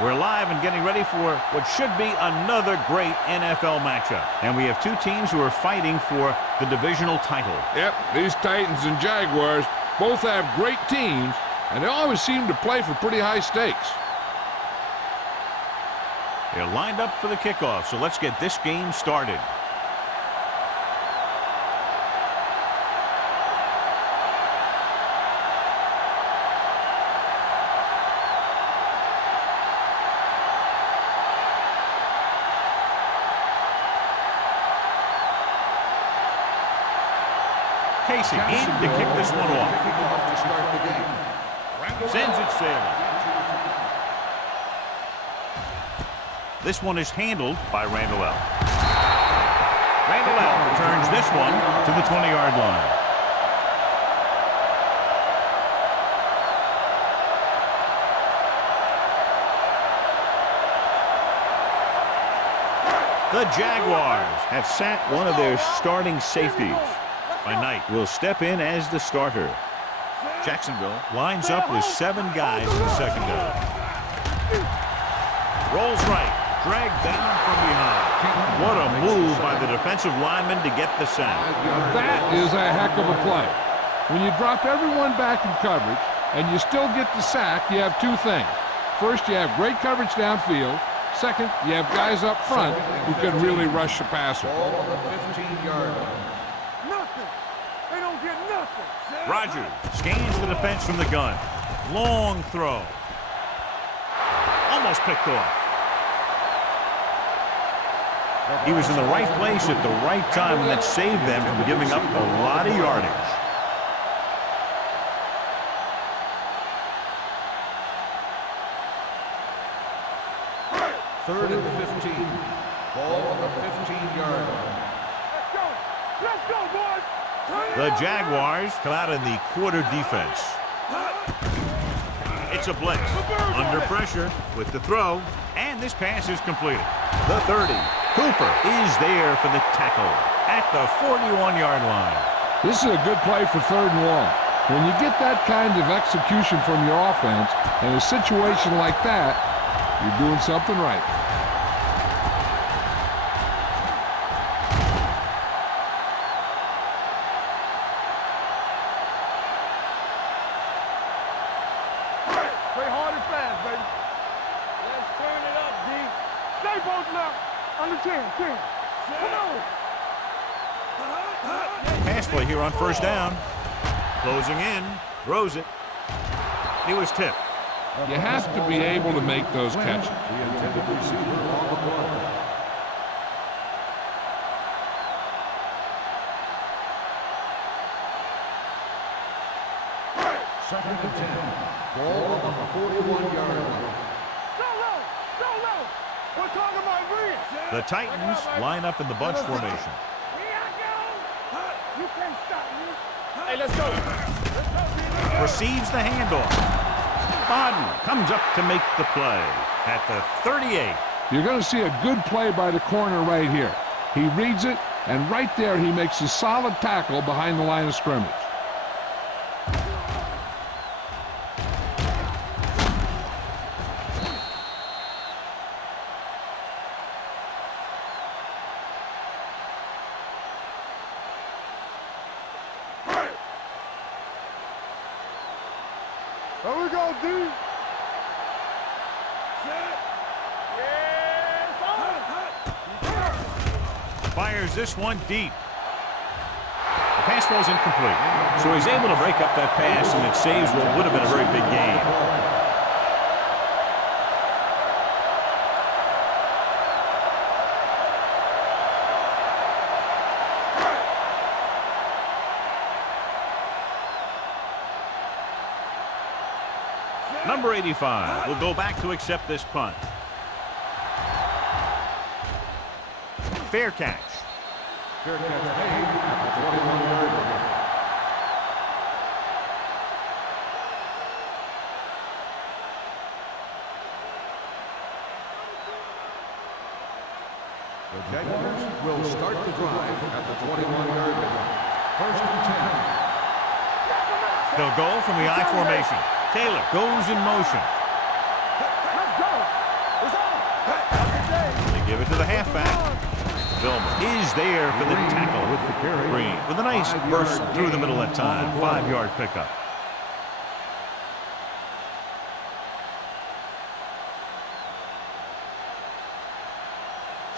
We're live and getting ready for what should be another great NFL matchup. And we have two teams who are fighting for the divisional title. Yep, these Titans and Jaguars both have great teams, and they always seem to play for pretty high stakes. They're lined up for the kickoff, so let's get this game started. Casey in to kick this one off. Sends it sailing. This one is handled by Randall L. Randall L returns this one to the 20-yard line. The Jaguars have sat one of their starting safeties. Knight will step in as the starter. Jacksonville lines up with 7 guys in the secondary. Rolls right, dragged down from behind. What a move by the defensive lineman to get the sack. That is a heck of a play. When you drop everyone back in coverage and you still get the sack, you have two things. First, you have great coverage downfield. Second, you have guys up front who can really rush the passer. Ball on the 15-yard line. Rogers scans the defense from the gun. Long throw. Almost picked off. He was in the right place at the right time, and that saved them from giving up a lot of yardage. Third and 15. Ball on the 15-yard line. Let's go, boys! The Jaguars come out in the quarter defense. It's a blitz. Under pressure with the throw, and this pass is completed. The 30. Cooper is there for the tackle at the 41-yard line. This is a good play for 3rd and long. When you get that kind of execution from your offense in a situation like that, you're doing something right. Pass play here on 1st down. Closing in, throws it. He was tipped. You have to be able to make those catches. The intended receiver on the play. Second and 10. Ball on the 41-yard line. We're talking about Reed. The Titans line up in the bunch formation. Here I go. You can't stop me. Hey, let's go. Receives the handoff. Bodden comes up to make the play at the 38. You're going to see a good play by the corner right here. He reads it, and right there he makes a solid tackle behind the line of scrimmage. Here we go, D. Fires this one deep. The pass falls incomplete. So he's able to break up that pass, and it saves what would have been a very big gain. Number 85 will go back to accept this punt. Fair catch. Fair catch made at the 41-yard line. The Jaguars will start the drive at the 21-yard line. 1st and 10. They'll go from the I formation. Taylor goes in motion. Let's go. halfback. Vilma is there for the tackle. With the carry. Green with a nice 5-yard burst through the gain middle that time. on the play. 5-yard pickup.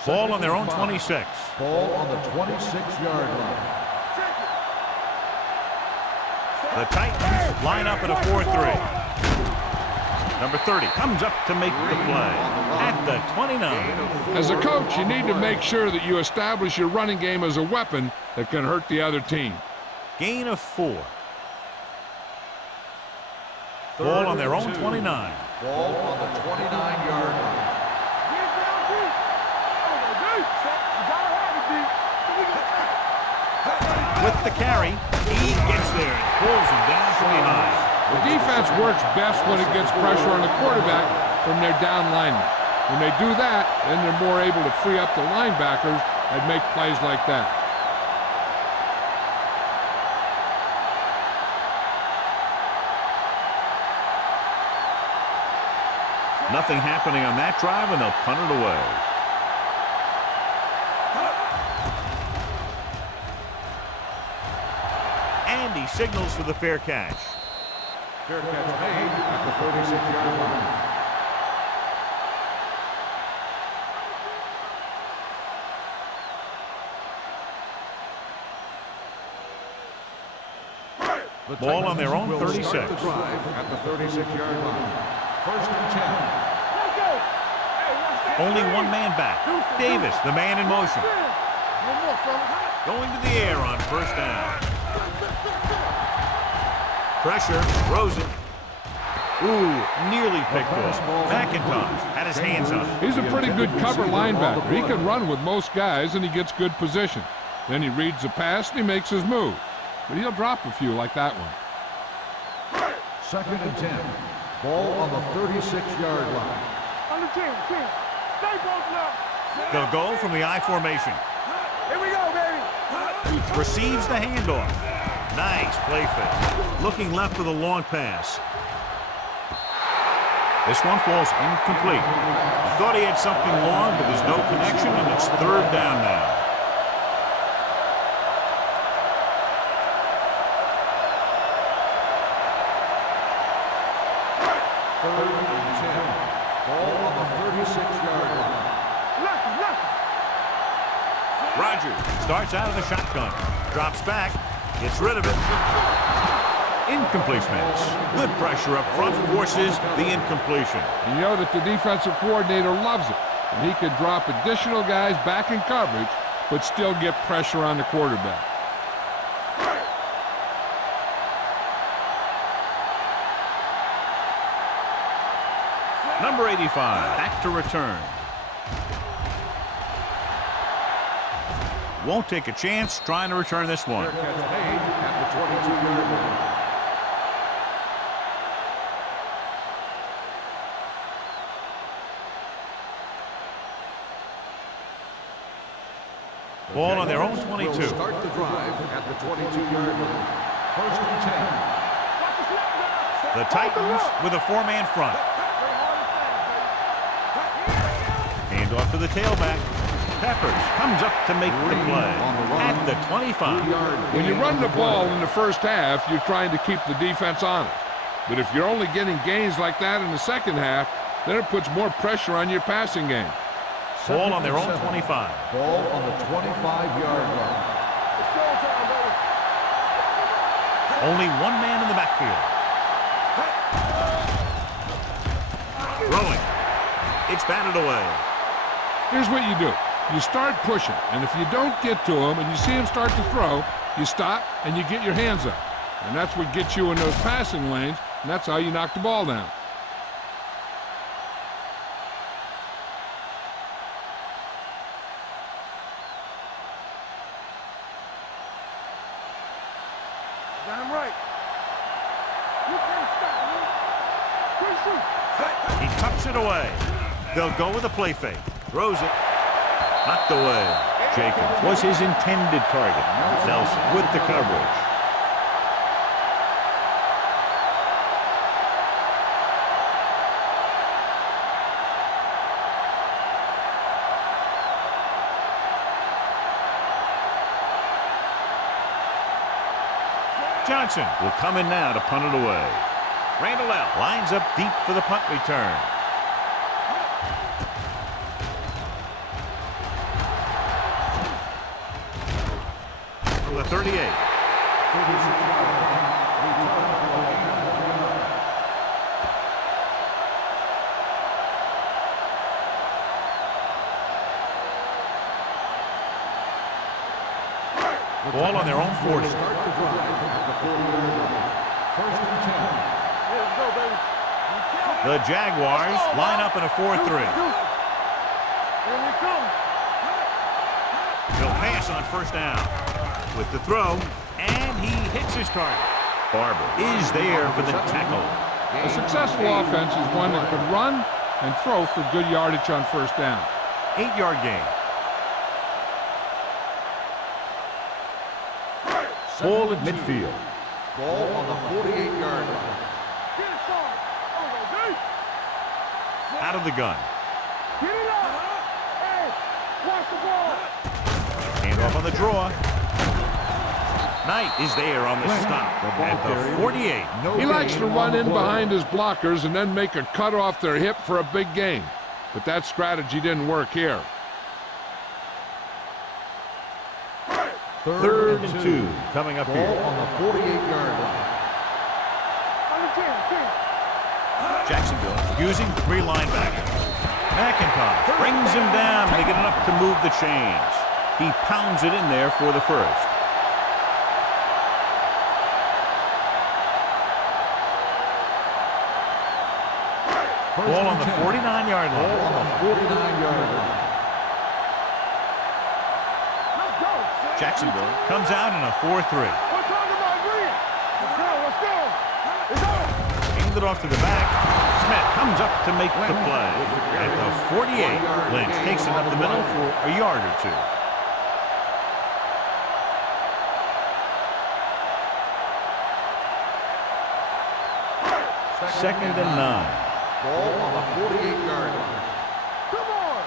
Ball on their own 26. Ball on the 26-yard line. The Titans line up at a 4-3. Number 30 comes up to make the play at the 29. As a coach, you need to make sure that you establish your running game as a weapon that can hurt the other team. Gain of 4. Ball on their own 29. Ball on the 29-yard line. With the carry, he gets there and pulls him down from behind. The defense works best when it gets pressure on the quarterback from their down linemen. When they do that, then they're more able to free up the linebackers and make plays like that. Nothing happening on that drive, and they'll punt it away. And he signals for the fair catch. Fair catch made at the 36-yard line. The Ball on their own Titans will 36. start the drive at the 36-yard line. First and 10. Only one man back. Davis, the man in motion. Going to the air on first down. Pressure, throws it. Ooh, nearly picked off. McIntosh had his hands on it. He's a pretty good cover linebacker. He can run with most guys, and he gets good position. Then he reads the pass, and he makes his move. But he'll drop a few like that one. Second and 10. Ball on the 36-yard line. On the 10. Stay both up. They'll go from the I formation. Here we go, baby. Receives the handoff. Nice play fake. Looking left for the long pass. This one falls incomplete. He thought he had something long, but there's no connection, and it's third down now. Third and 10. Ball on the 36-yard line. Rogers starts out of the shotgun. Drops back. Gets rid of it. Incomplete pass. Good pressure up front forces the incompletion. You know that the defensive coordinator loves it. And he can drop additional guys back in coverage, but still get pressure on the quarterback. Number 85, back to return. Won't take a chance trying to return this one. Fair catch made at the 22-yard line. Ball on their own 22. Will start the drive at the 22-yard line. First and 10. The Titans with a four-man front. Hand off to the tailback. Peppers comes up to make the play at the 25. When you run the ball in the first half, you're trying to keep the defense honest. But if you're only getting gains like that in the second half, then it puts more pressure on your passing game. Ball on their own 25. Ball on the 25-yard line. Only one man in the backfield. Throwing. It's batted away. Here's what you do. You start pushing, and if you don't get to him and you see him start to throw, you stop and you get your hands up. And that's what gets you in those passing lanes, and that's how you knock the ball down. Damn right. You can't stop me. He tucks it away. They'll go with a play fake. Throws it. Knocked away. Jacobs was his intended target. Nelson with the coverage. Johnson will come in now to punt it away. Randall lines up deep for the punt return. From the 38. Ball on their own 40. The Jaguars line up in a 4-3. They'll pass on first down. With the throw, and he hits his target. Barber is there for the tackle. A successful offense is one that could run and throw for good yardage on first down. 8-yard gain. Ball at midfield. Ball on the 48-yard line. Out of the gun. Get it up! Hey, watch the ball! Hand off on the draw. Knight is there on the stop at the 48. He likes to run in behind his blockers and then make a cut off their hip for a big gain. But that strategy didn't work here. Third and 2 coming up here. On the 48-yard line. Jacksonville using 3 linebackers. McIntosh brings him down to get enough to move the chains. He pounds it in there for the first. Ball on the 49-yard line. Ball on the 49-yard line. Jacksonville comes out in a 4-3. Let's go! It's on! Handed off to the back. Smith comes up to make the play. At the 48, Lynch takes it up the middle for a yard or 2. Second and 9. Ball on the 48-yard line. Come on!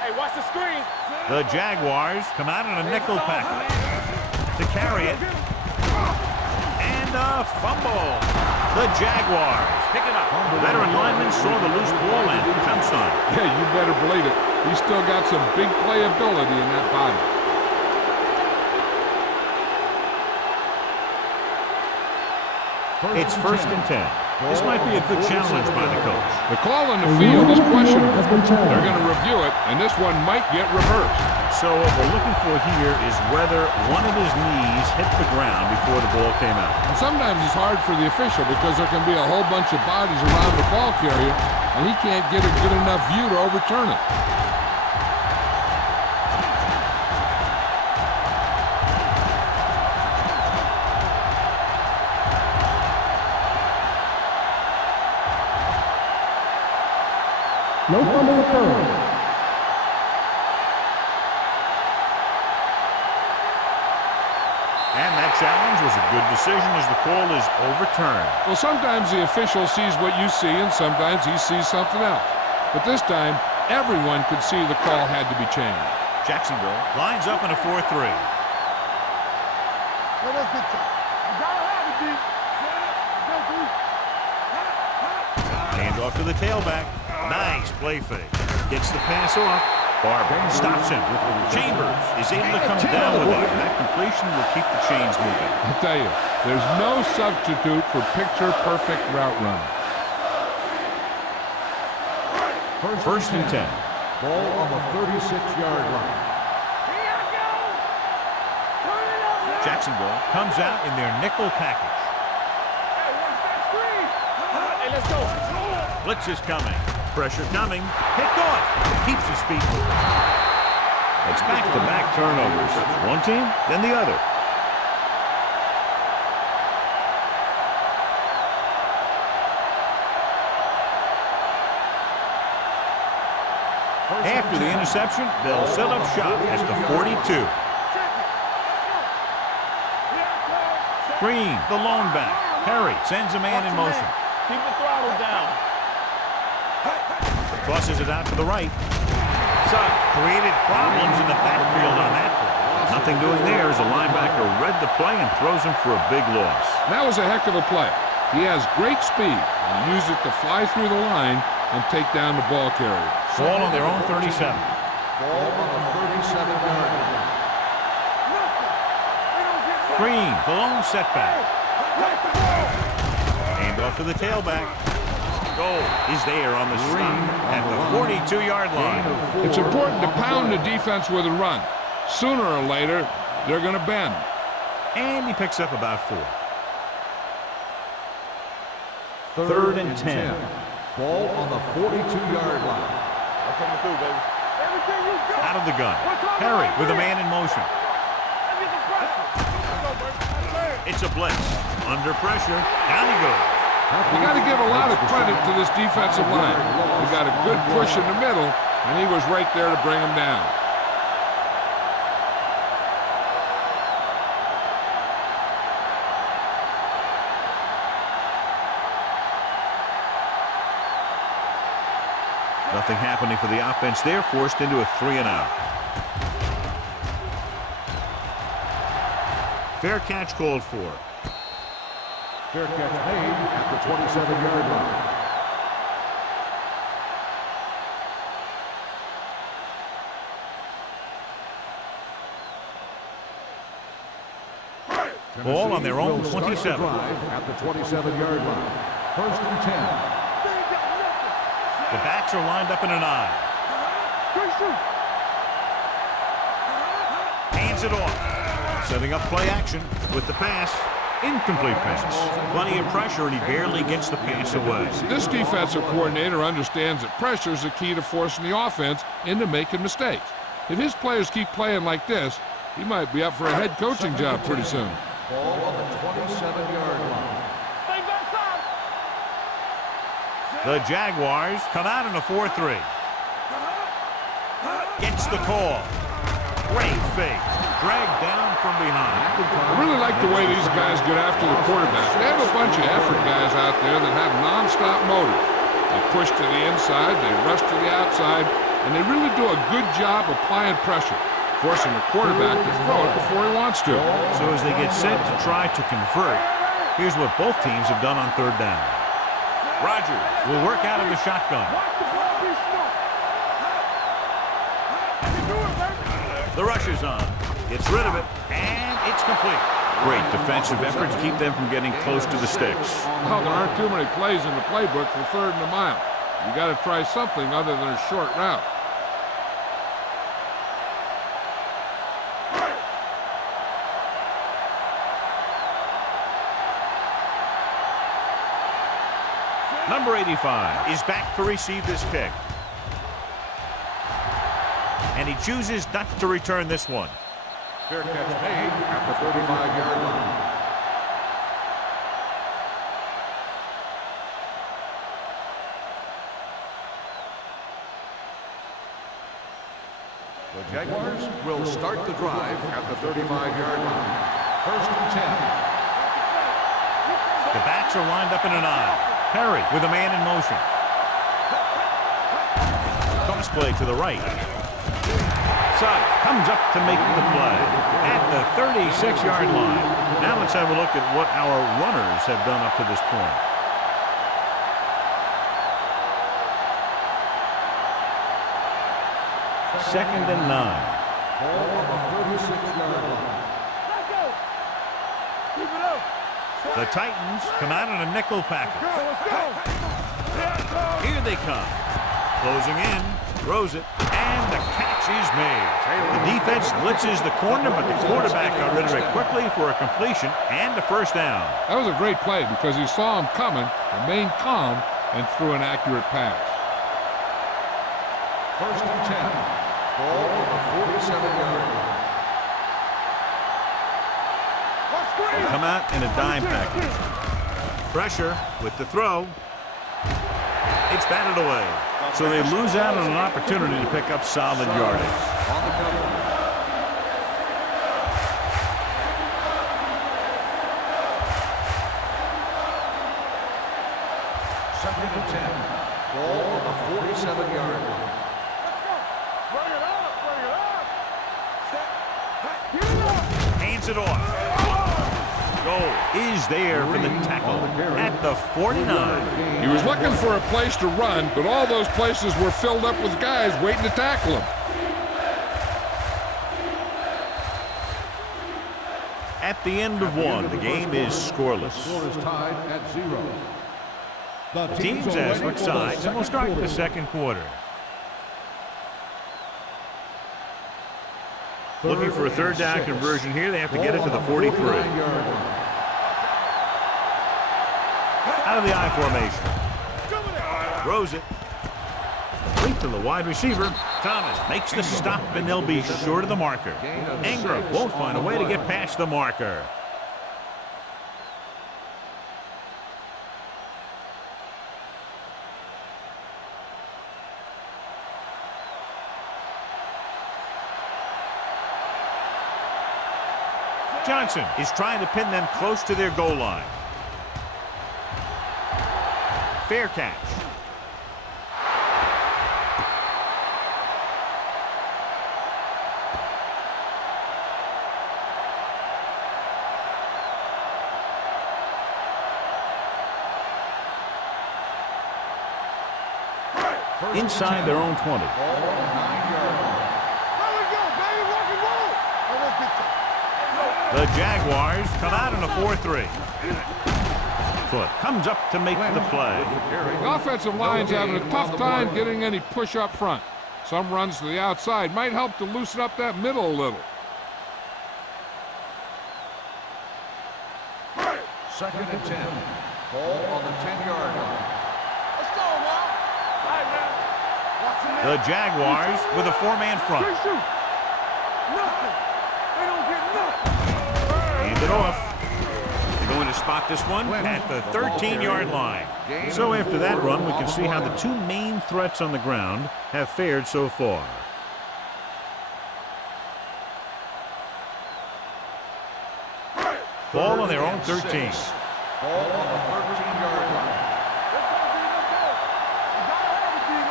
Hey, watch the screen! The Jaguars come out in a nickel package to carry it. And a fumble. The Jaguars pick it up. The veteran lineman saw the loose ball and pounced on it. Yeah, you better believe it. He's still got some big playability in that body. It's first and 10. This might be a good challenge by the coach. The call on the field is questionable. They're going to review it, and this one might get reversed. So what we're looking for here is whether one of his knees hit the ground before the ball came out. And sometimes it's hard for the official because there can be a whole bunch of bodies around the ball carrier, and he can't get a good enough view to overturn it. No fumble occurred. And that challenge was a good decision as the call is overturned. Well, sometimes the official sees what you see, and sometimes he sees something else. But this time, everyone could see the call had to be changed. Jacksonville lines up in a 4-3. Let us get you. You gotta have it, D. Hand off to the tailback. Nice play fake. Gets the pass off. Barber stops him. Chambers is able to come down with it. That completion will keep the chains moving. I tell you, there's no substitute for picture-perfect route running. First and 10. Ball on the 36-yard line. Jacksonville comes out in their nickel package. Hey, watch that screen! Hey, let's go! Blitz is coming. Pressure coming. Picked off. Keeps his feet moving. It's back-to-back turnovers. One team, then the other. After the interception, they'll set up shop at the 42. Green, the lone back. Perry sends a man in motion. Keep the throttle down. Tosses it out to the right. Suggs created problems in the backfield on that play. Nothing doing there as the linebacker read the play and throws him for a big loss. That was a heck of a play. He has great speed and used it to fly through the line and take down the ball carrier. Ball on their own 37. Ball on the 37-yard line. Green, the lone setback. Hand off to the tailback. Goal is there on the stop at the 42-yard line. It's important to pound the defense with a run. Sooner or later, they're going to bend. And he picks up about 4. Third and 10. Ball on the 42-yard line. I'm coming through, baby. Everything you got. Out of the gun. Perry with a man in motion. It's a blitz. Under pressure. Down he goes. You got to give a lot of credit to this defensive line. They got a good push in the middle, and he was right there to bring him down. Nothing happening for the offense there, forced into a 3-and-out. Fair catch called for. Fair catch made at the 27-yard line. Ball on their own 27. At the 27-yard line. First and 10. The backs are lined up in an I. Hands it off. Setting up play action with the pass. Incomplete pass. Plenty of pressure, and he barely gets the pass away. This defensive coordinator understands that pressure is the key to forcing the offense into making mistakes. If his players keep playing like this, he might be up for a head coaching job pretty soon. Ball on the 27-yard line. The Jaguars come out in a 4-3. Gets the call. Great fake. Dragged down from behind. I really like the way these guys get after the quarterback. They have a bunch of effort guys out there that have non-stop motor. They push to the inside, they rush to the outside, and they really do a good job applying pressure, forcing the quarterback to throw it before he wants to. So as they get set to try to convert, here's what both teams have done on 3rd down. Rodgers will work out of the shotgun. The rush is on. Gets rid of it, and it's complete. Great defensive effort to keep them from getting close to the sticks. Well, there aren't too many plays in the playbook for 3rd and a mile. You got to try something other than a short route. Number 85 is back to receive this kick. And he chooses not to return this one. Fair catch made at the 35-yard line. The Jaguars will start the drive at the 35-yard line. First and 10. The backs are lined up in an I. Perry with a man in motion. Toss play to the right. Sugg comes up to make the play at the 36-yard line. Now let's have a look at what our runners have done up to this point. Second and 9. Ball on the 36-yard line. The Titans come out in a nickel package. Here they come. Closing in, throws it, and the catch is made. The defense blitzes the corner, but the quarterback got rid of it quickly for a completion and a 1st down. That was a great play because he saw him coming, remained calm, and threw an accurate pass. First and 10. Ball on the 47-yard line. They come out in a dime package. Pressure with the throw. It's batted away. So they lose out on an opportunity to pick up solid yardage. On the cover. Second and 10. Ball on the 47-yard line. Let's go. Bring it up. Bring it up. Set. it off. Goal is there for the tackle at the 49. He was looking for a place to run, but all those places were filled up with guys waiting to tackle him. At the end of one, the game is scoreless. Score is tied at 0. The teams have switched sides, and we'll start the second quarter. Looking for a third down conversion here. They have to get it to the 43. Out of the I formation. Throws it. Complete to the wide receiver. Thomas makes the stop, and they'll be short of the marker. Ingram won't find a way to get past the marker. Johnson is trying to pin them close to their goal line. Fair catch. Inside their own 20. The Jaguars come out in a 4-3. Foot comes up to make the play. The offensive line's having a tough time getting any push up front. Some runs to the outside might help to loosen up that middle a little. Second and 10. Ball on the 10-yard line. Let's go now. All right, man. The Jaguars with a four-man front. Nothing. They don't get nothing. Hand it off. They're going to spot this one at the 13-yard line. So after that run, we can see how the two main threats on the ground have fared so far. Ball on their own 13. Ball on the 13-yard line.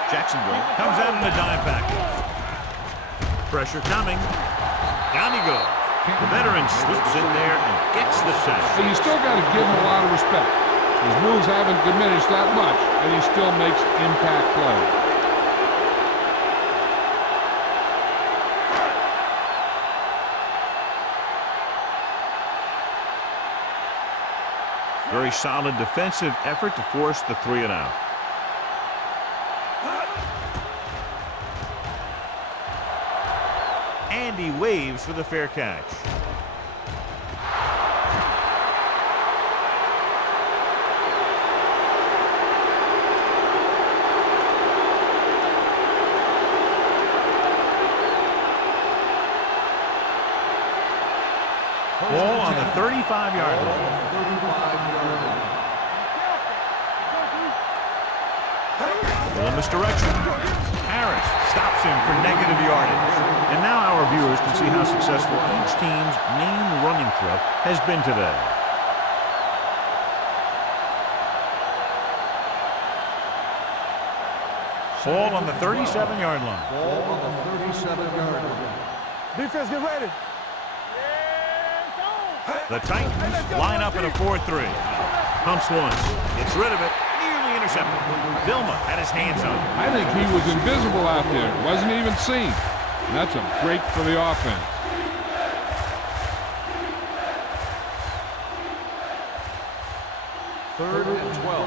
Jacksonville comes out in a dime package. Pressure coming. Down he goes. The veteran slips in there and gets the sack. So you still got to give him a lot of respect. His moves haven't diminished that much, and he still makes impact plays. Very solid defensive effort to force the 3-and-out. And he waves for the fair catch. Ball on the 35-yard line. Columbus direction. Harris stops him for negative yardage. And now our viewers can see how successful each team's main running threat has been today. Ball on the 37-yard line. Ball on the 37-yard line. Defense, get ready. The Titans line up in a 4-3. Pumps once. Gets rid of it. Nearly intercepted. Vilma had his hands on it. I think he was invisible out there. Wasn't even seen. And that's a break for the offense. Third and 12.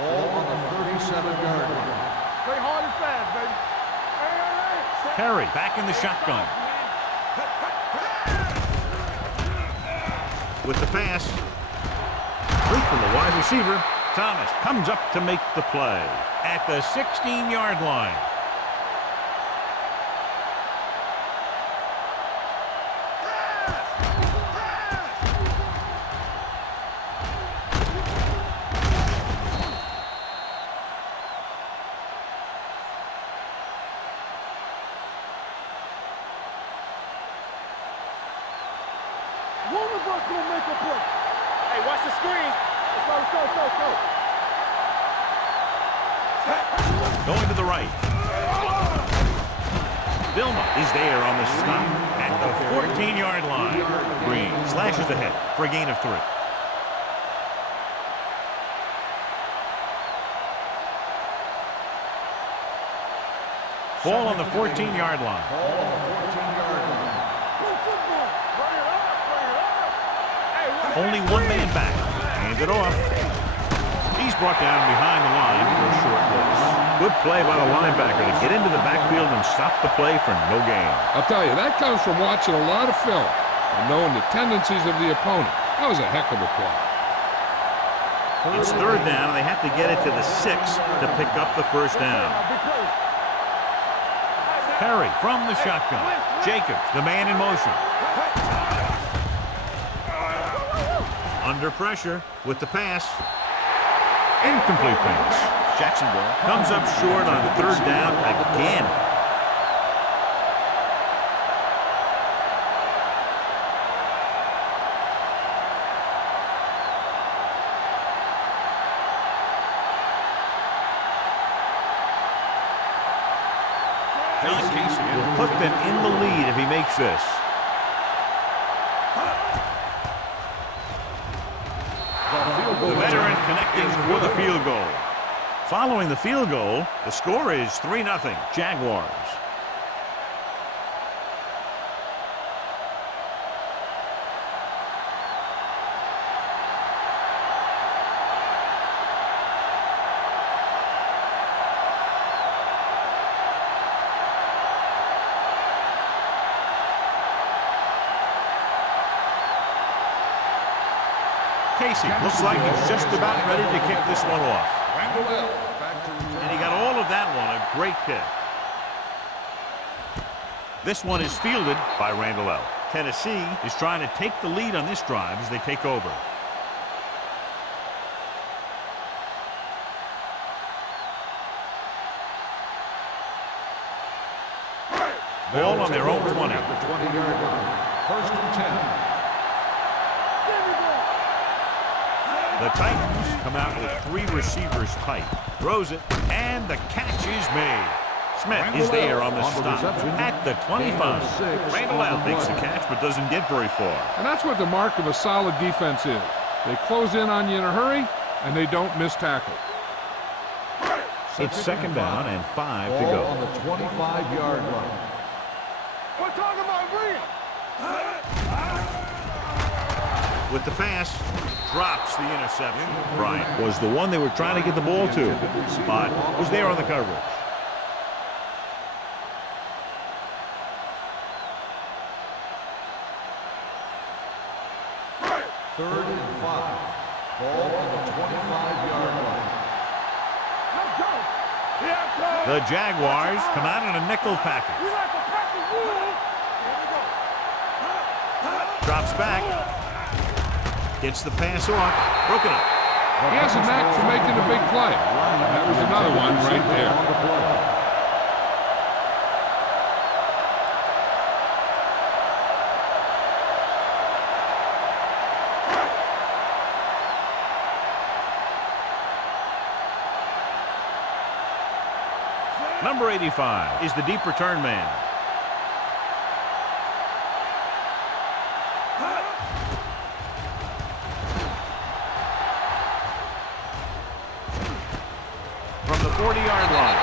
Ball on the 37-yard line. Play hard and fast, baby. Perry back in the shotgun. With the pass. Complete from the wide receiver. Thomas comes up to make the play at the 16-yard line. One of us gonna make a play. Hey, watch the screen. Let's go. Going to the right. Vilma is there on the stop at the 14-yard line. Green flashes ahead for a gain of 3. Ball on the 14-yard line. Only one man back. Hand it off. He's brought down behind the line for a short loss. Good play by the linebacker to get into the backfield and stop the play for no gain. I'll tell you, that comes from watching a lot of film and knowing the tendencies of the opponent. That was a heck of a play. It's 3rd down, and they have to get it to the 6 to pick up the first down. Perry from the shotgun. Jacobs, the man in motion. Under pressure with the pass. Incomplete pass. Jacksonville comes up short on 3rd down again. Will put them in the lead if he makes this. The veteran connecting for the field goal. Following the field goal, the score is 3-0 Jaguars. Casey looks like he's just about ready to kick this one off. And he got all of that one, a great kick. This one is fielded by Randall L. Tennessee is trying to take the lead on this drive as they take over. Ball on their own 20. 20-yard line. 1st and 10. The Titans come out with 3 receivers tight. Throws it, and the catch is made. Smith is there on the stop at the 25. Randall L makes the catch but doesn't get very far. And that's what the mark of a solid defense is. They close in on you in a hurry, and they don't miss tackle. It's 2nd down and 5 to go. On the 25-yard line. We're talking about green. With the pass, drops the interception. Bryant was the one they were trying to get the ball to, but was there on the coverage. Third and 5. Ball on the 25-yard line. Let's go. Here The Jaguars come out in a nickel package. we like to practice rules. Here we go. Drops back. Gets the pass off. Broken up. He has a knack for making a big play. That was another one right there. Number 85 is the deep return man. From the 40-yard line.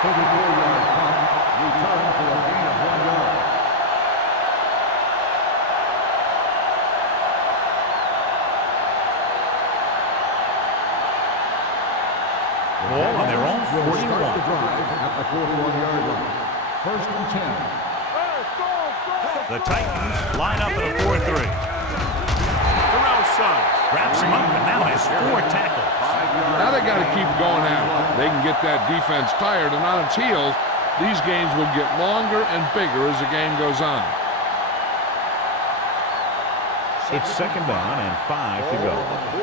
34-yard punt. Return for a gain of 1 yard. Ball on their own 41. Start the drive at the 41-yard line. 1st and 10. Hey, score. The Titans line up in a 4-3. Terrell Suggs wraps him up and now has 4 tackles. Now they got to keep going at it. They can get that defense tired and on its heels. These games will get longer and bigger as the game goes on. It's 2nd down and 5 to go.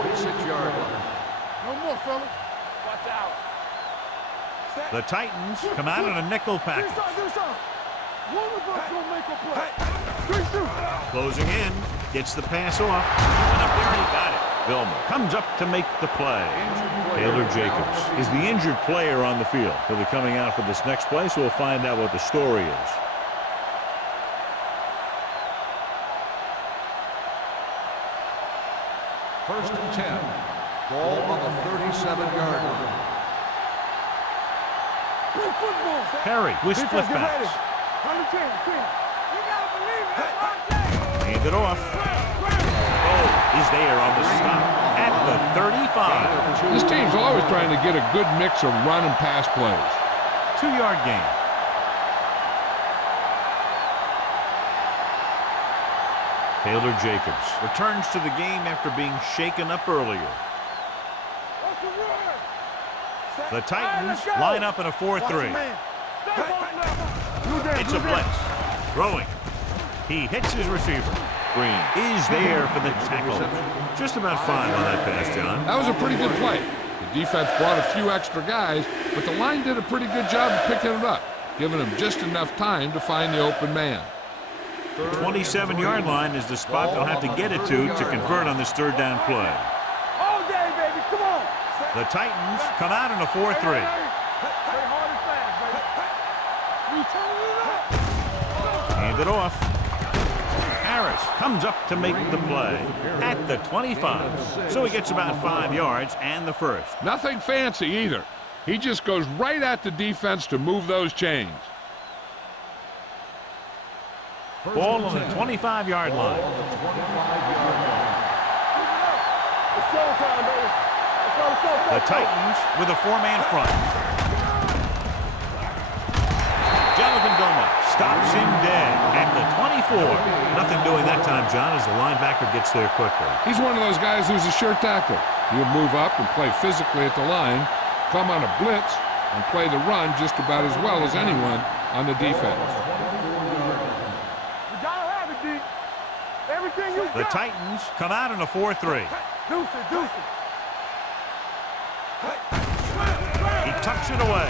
46-yard line. No more, fella. Watch out. The Titans come out in a nickel package. Do something. One of us will make a play. 3-2. Closing in. Gets the pass off. Went up there and he got it. Vilma comes up to make the play. Taylor Jacobs is the injured player on the field. He'll be coming out for this next play, so we'll find out what the story is. First and 10. Ball on the 37-yard line. Play football. Perry with split backs. Hand it off. Oh, he's there on the stop at the 35. This team's always trying to get a good mix of run and pass plays. 2-yard gain. Taylor Jacobs returns to the game after being shaken up earlier. The Titans line up in a 4-3. It's a blitz. Throwing. He hits his receiver. Green is there for the tackle. Just about 5 on that pass, John. That was a pretty good play. The defense brought a few extra guys, but the line did a pretty good job of picking it up, giving them just enough time to find the open man. 27-yard line is the spot they'll have to get it to convert on this 3rd down play. All day, baby. Come on. The Titans come out in a 4-3. Play hard and fast, baby. Hand it off. Harris comes up to make the play at the 25. So he gets about 5 yards and the first. Nothing fancy either. He just goes right at the defense to move those chains. Ball on the 25-yard line. It's showtime, baby. Let's go. The Titans with a 4-man front. Jonathan Goma stops him dead at the 24. Nothing doing that time, John, as the linebacker gets there quickly. He's one of those guys who's a sure tackler. He'll move up and play physically at the line, come on a blitz, and play the run just about as well as anyone on the defense. You gotta have it, D. Everything you got. The Titans come out in a 4-3. Deuce it. He tucks it away.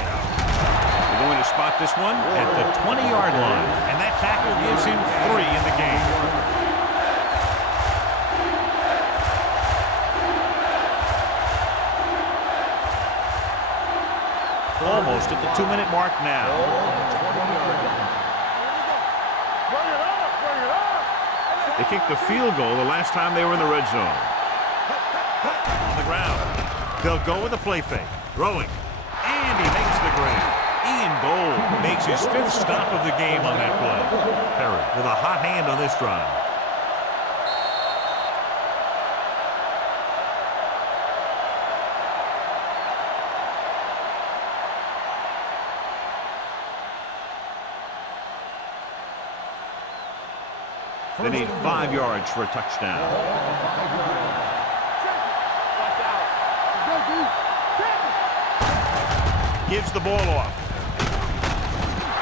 They're going to spot this one at the 20-yard line, and that tackle gives him 3 in the game. Almost at the 2-minute mark now. They kicked the field goal the last time they were in the red zone. On the ground. They'll go with a play fake. Throwing. And he makes the grab. Ian Gold makes his 5th stop of the game on that play. Perry with a hot hand on this drive. They need 5 yards for a touchdown. Gives the ball off.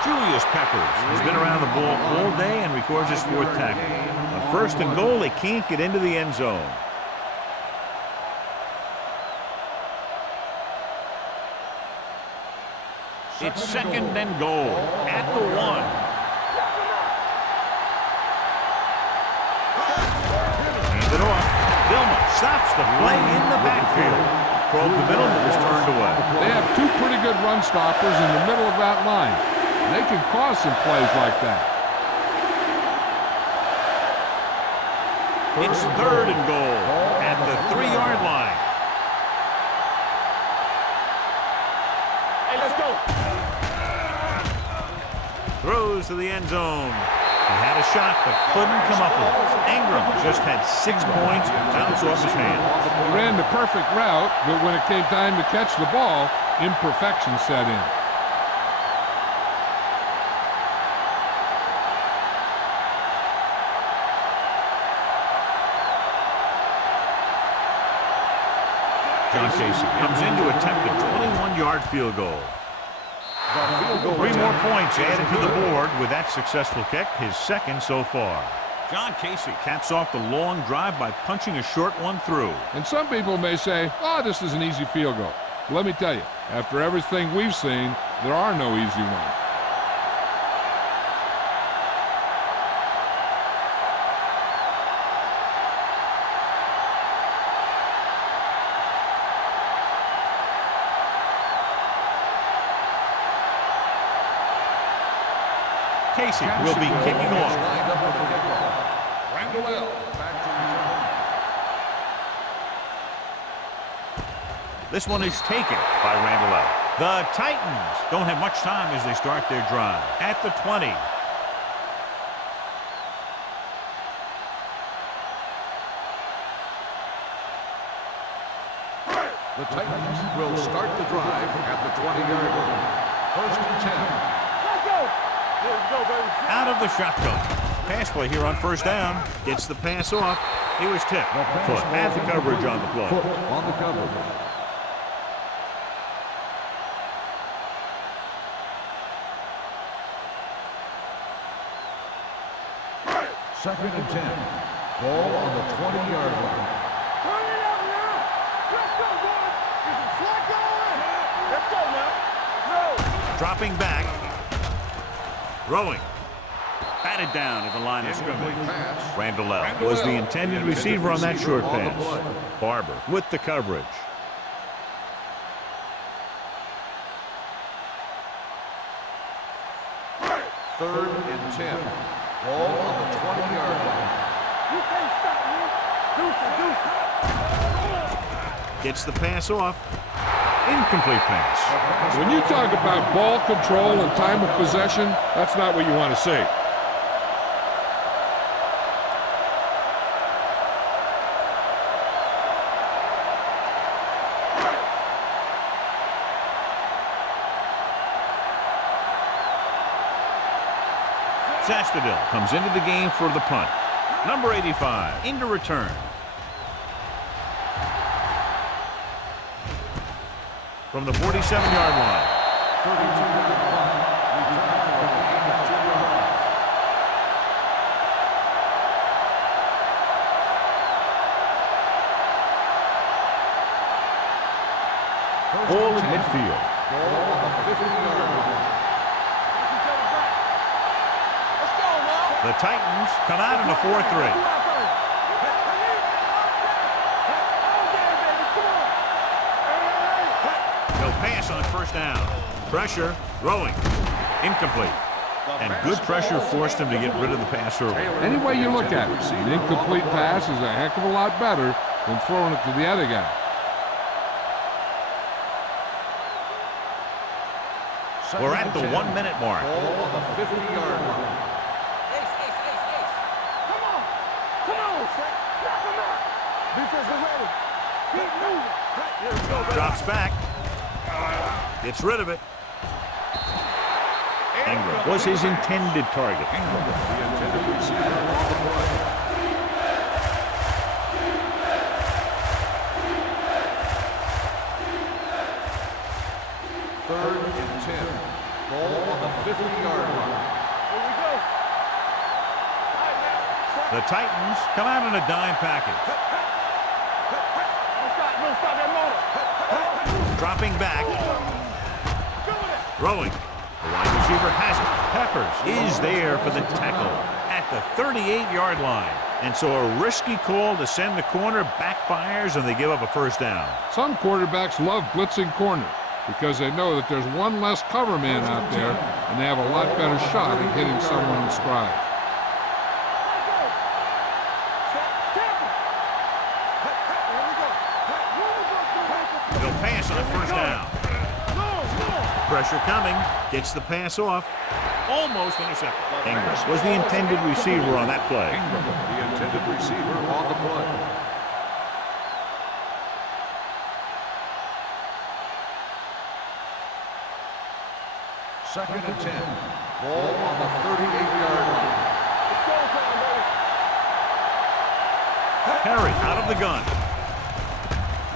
Julius Peppers has been around the ball all day and records his 4th tackle. On 1st and goal, they can't get into the end zone. It's 2nd and goal at the 1. It off. Vilma stops the play in the backfield. Probe the middle, but was turned away. They have 2 pretty good run stoppers in the middle of that line. And they can cause some plays like that. It's 3rd and goal at the 3-yard line. Hey, let's go. Throws to the end zone. He had a shot, but couldn't come up with it. Ingram just had 6 points bounce off his hands. He ran the perfect route, but when it came time to catch the ball, imperfection set in. John Casey comes in to attempt a 21-yard field goal. 3 more points added to the board with that successful kick, his 2nd so far. John Casey caps off the long drive by punching a short one through. And some people may say, oh, this is an easy field goal. Let me tell you, after everything we've seen, there are no easy ones. Casey will be kicking off. This one is taken by Randall. The Titans don't have much time as they start their drive at the 20. The Titans will start the drive at the 20-yard line. First and 10. Let's go. Let's go, baby. Out of the shotgun. Pass play here on first down. Gets the pass off. He was tipped. Foot has the coverage on the play. Foot on the coverage. Second and 10. Ball on the 20-yard line. Turn it up now. Let's go, boys. Is it flat going? Let's go now. No. Dropping back. Throwing. Batted down at the line of scrimmage. Randall was the intended receiver on that short pass. Barber with the coverage. Third and 10. Ball on the 20-yard line. You can't stop me. Deuce. Gets the pass off. Incomplete pass. When you talk about ball control and time of possession, that's not what you want to see. Zastadil comes into the game for the punt. Number 85 into return. From the 47-yard line. 32-yard punt. Return for a gain of 2 yards. All at midfield. Ball on the 50-yard line. The Titans come out in a 4-3. He'll pass on first down. Pressure, throwing, incomplete. And good pressure forced him to get rid of the pass early. Any way you look at it, an incomplete pass is a heck of a lot better than throwing it to the other guy. We're at the 1-minute mark. Ball on the 50-yard line. Drops back. Gets rid of it. Ingram was his intended target. The intended receiver on the play. Third and 10. Ball on the 50-yard line. Here we go. The Titans come out in a dime package. Don't stop that motor. Dropping back. Throwing. The wide receiver has it. Peppers is there for the tackle at the 38-yard line. And so a risky call to send the corner backfires and they give up a first down. Some quarterbacks love blitzing corner because they know that there's one less cover man out there and they have a lot better shot at hitting someone in stride. He'll pass on first down. Pressure coming. Gets the pass off. Almost intercepted. Ingram was the intended receiver on that play. Ingram, the intended receiver on the play. Second and 10. Ball on the 38-yard line. Perry out of the gun.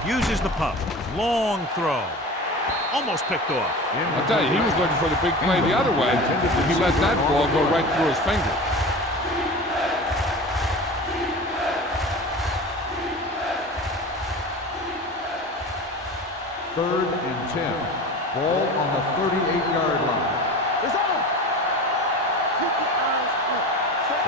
Uses the pump. Long throw. Almost picked off. I'll tell you, he was looking for the big play the other way, and he let that ball go right through his finger. Third and 10. Ball on the 38-yard line. It's on. Keep your eyes on.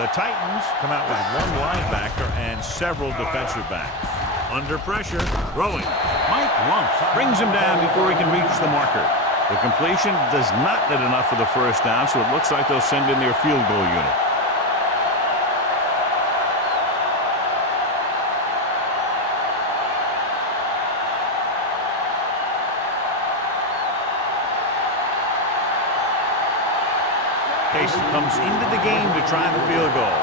The Titans come out with one linebacker and several defensive backs. Under pressure, throwing. Mike Rumpf brings him down before he can reach the marker. The completion does not net enough for the first down, so it looks like they'll send in their field goal unit. Mason comes into the game to try the field goal.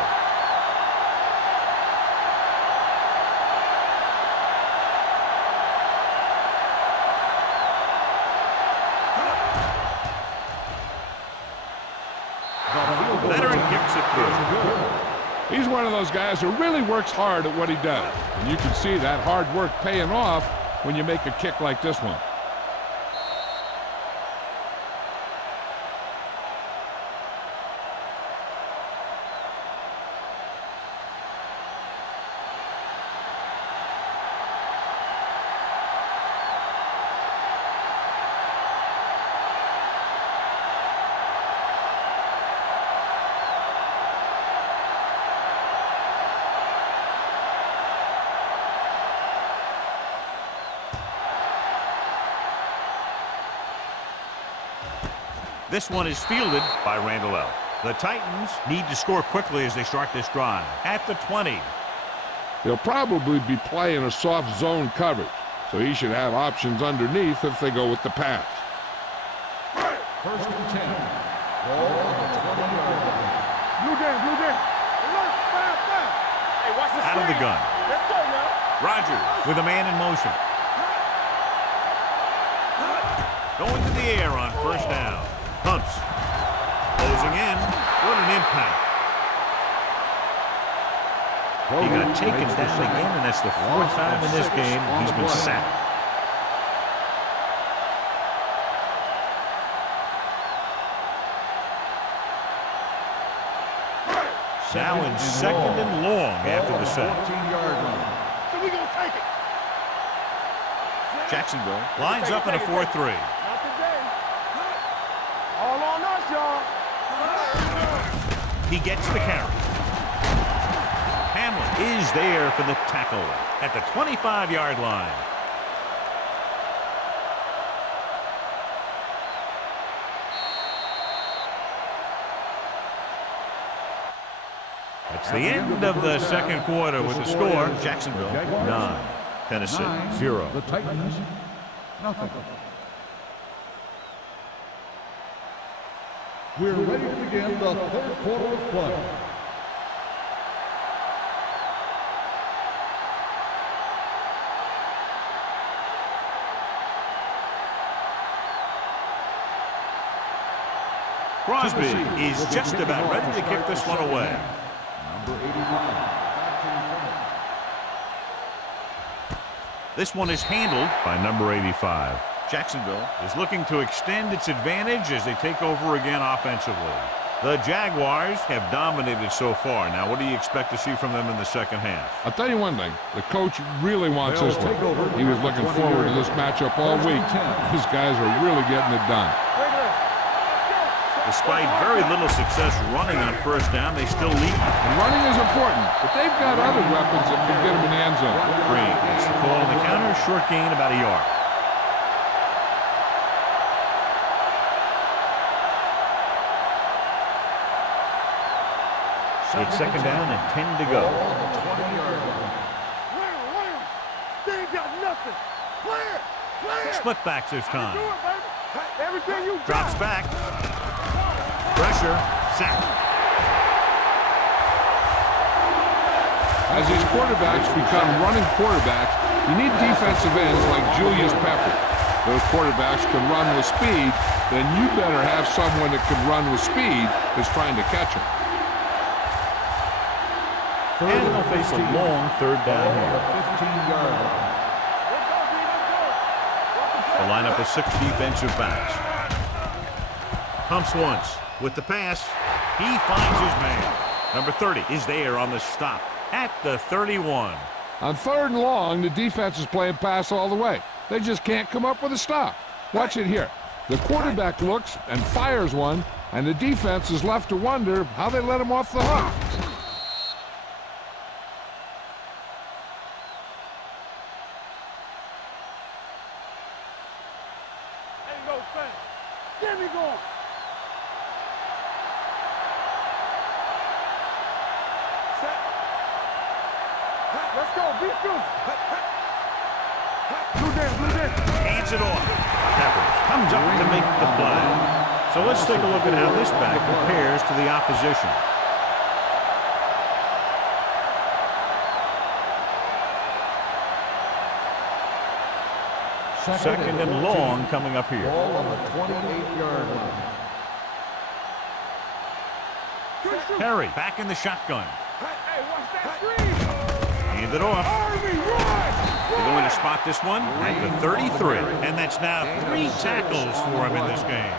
Veteran kicks it through. He's one of those guys who really works hard at what he does. And you can see that hard work paying off when you make a kick like this one. This one is fielded by Randall L. The Titans need to score quickly as they start this drive. At the 20. He'll probably be playing a soft zone coverage, so he should have options underneath if they go with the pass. First and 10. Ball on the 20-yard line. Blue game, blue game. Alert, fire, fire. Hey, watch the Out of the screen. gun. Let's go now. Rogers with a man in motion. Going to the air on first down. Humps. Closing in. What an impact. He got taken down again, and that's the fourth time in this game he's been sacked. Now in second and long after the sack. 14-yard line. So we gonna take it. Jacksonville lines up in a 4-3. Not today. All on us, y'all. He gets the carry. Hamlin is there for the tackle at the 25-yard line. It's the end of the second quarter with the score. Jacksonville 9, Tennessee 0. The Titans, nothing. We're ready to begin the third quarter of play. Crosby is just about ready to kick this one away. Number 85. This one is handled by number 85. Jacksonville is looking to extend its advantage as they take over again offensively. The Jaguars have dominated so far. Now, what do you expect to see from them in the second half? I'll tell you one thing. The coach really wants this one. He was looking forward to this matchup all week. These guys are really getting it done. Despite very little success running on first down, they still lead. And running is important, but they've got other weapons that can get them in the end zone. Green gets the call on the counter. Short gain about a yard. It's second down and 10 to go. Wham. They ain't got nothing. Clear. Split backs this time. Do it, baby. Everything you Drops got. back. Pressure. Sack. As these quarterbacks become running quarterbacks, you need defensive ends like Julius Pepper. Those quarterbacks can run with speed, then you better have someone that can run with speed that's trying to catch them. And they'll face a long third down here. 15-yard line. The lineup of 6 defensive backs. Humps once. With the pass, he finds his man. Number 30 is there on the stop at the 31. On third and long, the defense is playing pass all the way. They just can't come up with a stop. Watch it here. The quarterback looks and fires one, and the defense is left to wonder how they let him off the hook. Ain't no thing. Get me going. Set. Let's go. Beat you. Blue down. Hands it off. Peppers comes up to make the play. So let's take a look at how this back compares to the opposition. Second and long coming up here. Ball on the 28-yard line. Perry back in the shotgun. Hey, watch that screen. Hand it off. Army, run! They're going to spot this one at the 33. And that's now 3 tackles for him in this game.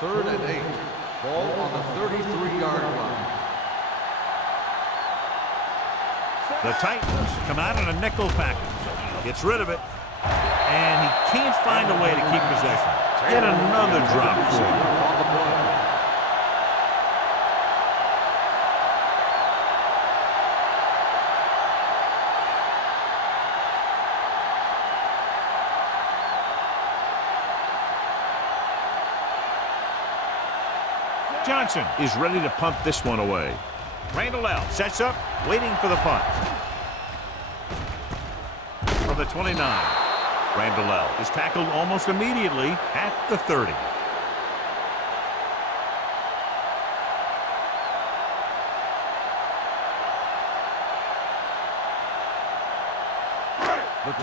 Third and 8. Ball on the 33-yard line. The Titans come out in a nickel package. Gets rid of it. And he can't find a way to keep possession. Yet another drop for him. On the play. Johnson is ready to punt this one away. Randall sets up, waiting for the punt. From the 29, Randall is tackled almost immediately at the 30.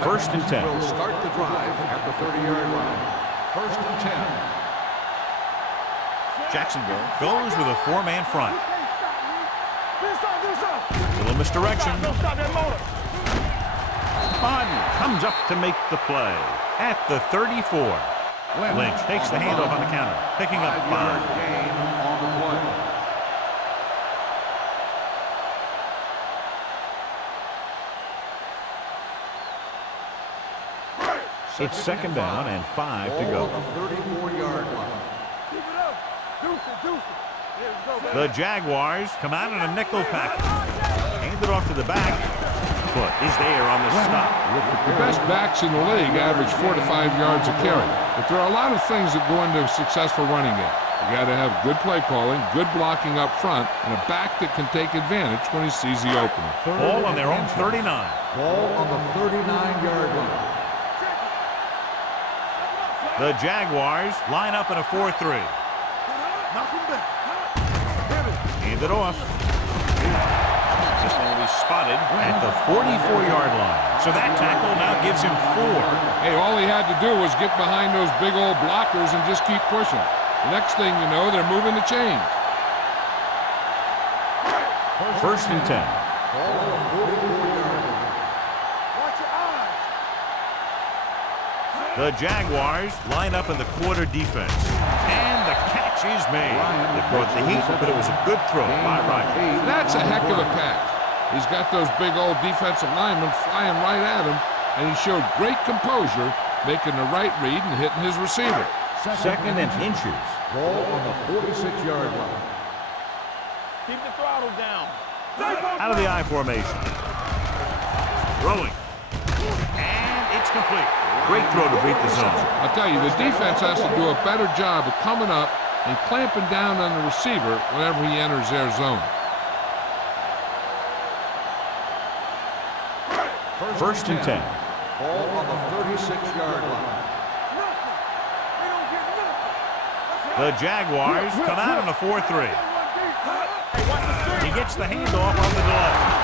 First and 10. Will start the drive at the 30-yard line. First and 10. Jacksonville goes with a 4-man front. This Little misdirection. Don't stop that motor. Bodden comes up to make the play at the 34. Lynch takes the handoff on the counter, picking up 5. Gain on the play. It's second down and 5 to go. Ball on the 34-yard line. Keep it up. Deuce it. There we go, The Jaguars come out in a nickel package. Hand it off to the back. Foot is there on the stop. The best backs in the league average 4 to 5 yards a carry. But there are a lot of things that go into a successful running game. You got to have good play calling, good blocking up front, and a back that can take advantage when he sees the opening. Ball on their own 39. Ball on the 39-yard line. The Jaguars line up in a 4-3. Knock him back. Hand it off. This one will be spotted at the 44-yard line. So that tackle now gives him 4. Hey, all he had to do was get behind those big old blockers and just keep pushing. The next thing you know, they're moving the chains. First and 10. Ball on the 44-yard line. Watch your eyes. The Jaguars line up in the quarter defense. And the catch is made. It brought the heat, but it was a good throw by Rodgers. That's a heck of a catch. He's got those big old defensive linemen flying right at him, and he showed great composure, making the right read and hitting his receiver. Second and inches. Ball on the 46-yard line. Keep the throttle down. Out of the I formation. Throwing. And it's complete. Great throw to beat the zone. I'll tell you, the defense has to do a better job of coming up and clamping down on the receiver whenever he enters their zone. First and 10. Ball on the 36-yard line. They don't get nothing. The Jaguars come out in a 4-3. Hey, watch the screen. He gets the handoff on the delay.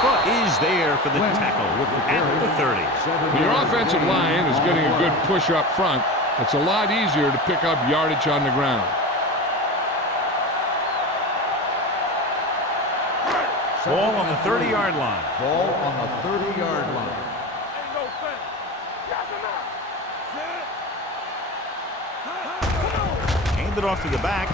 Foot is there for the tackle at the 30. When your offensive line is getting a good push up front, it's a lot easier to pick up yardage on the ground. Ball on the 30-yard line. Ball on the 30-yard line. Ain't no thing. Got them out. Set. Hand it off to the back.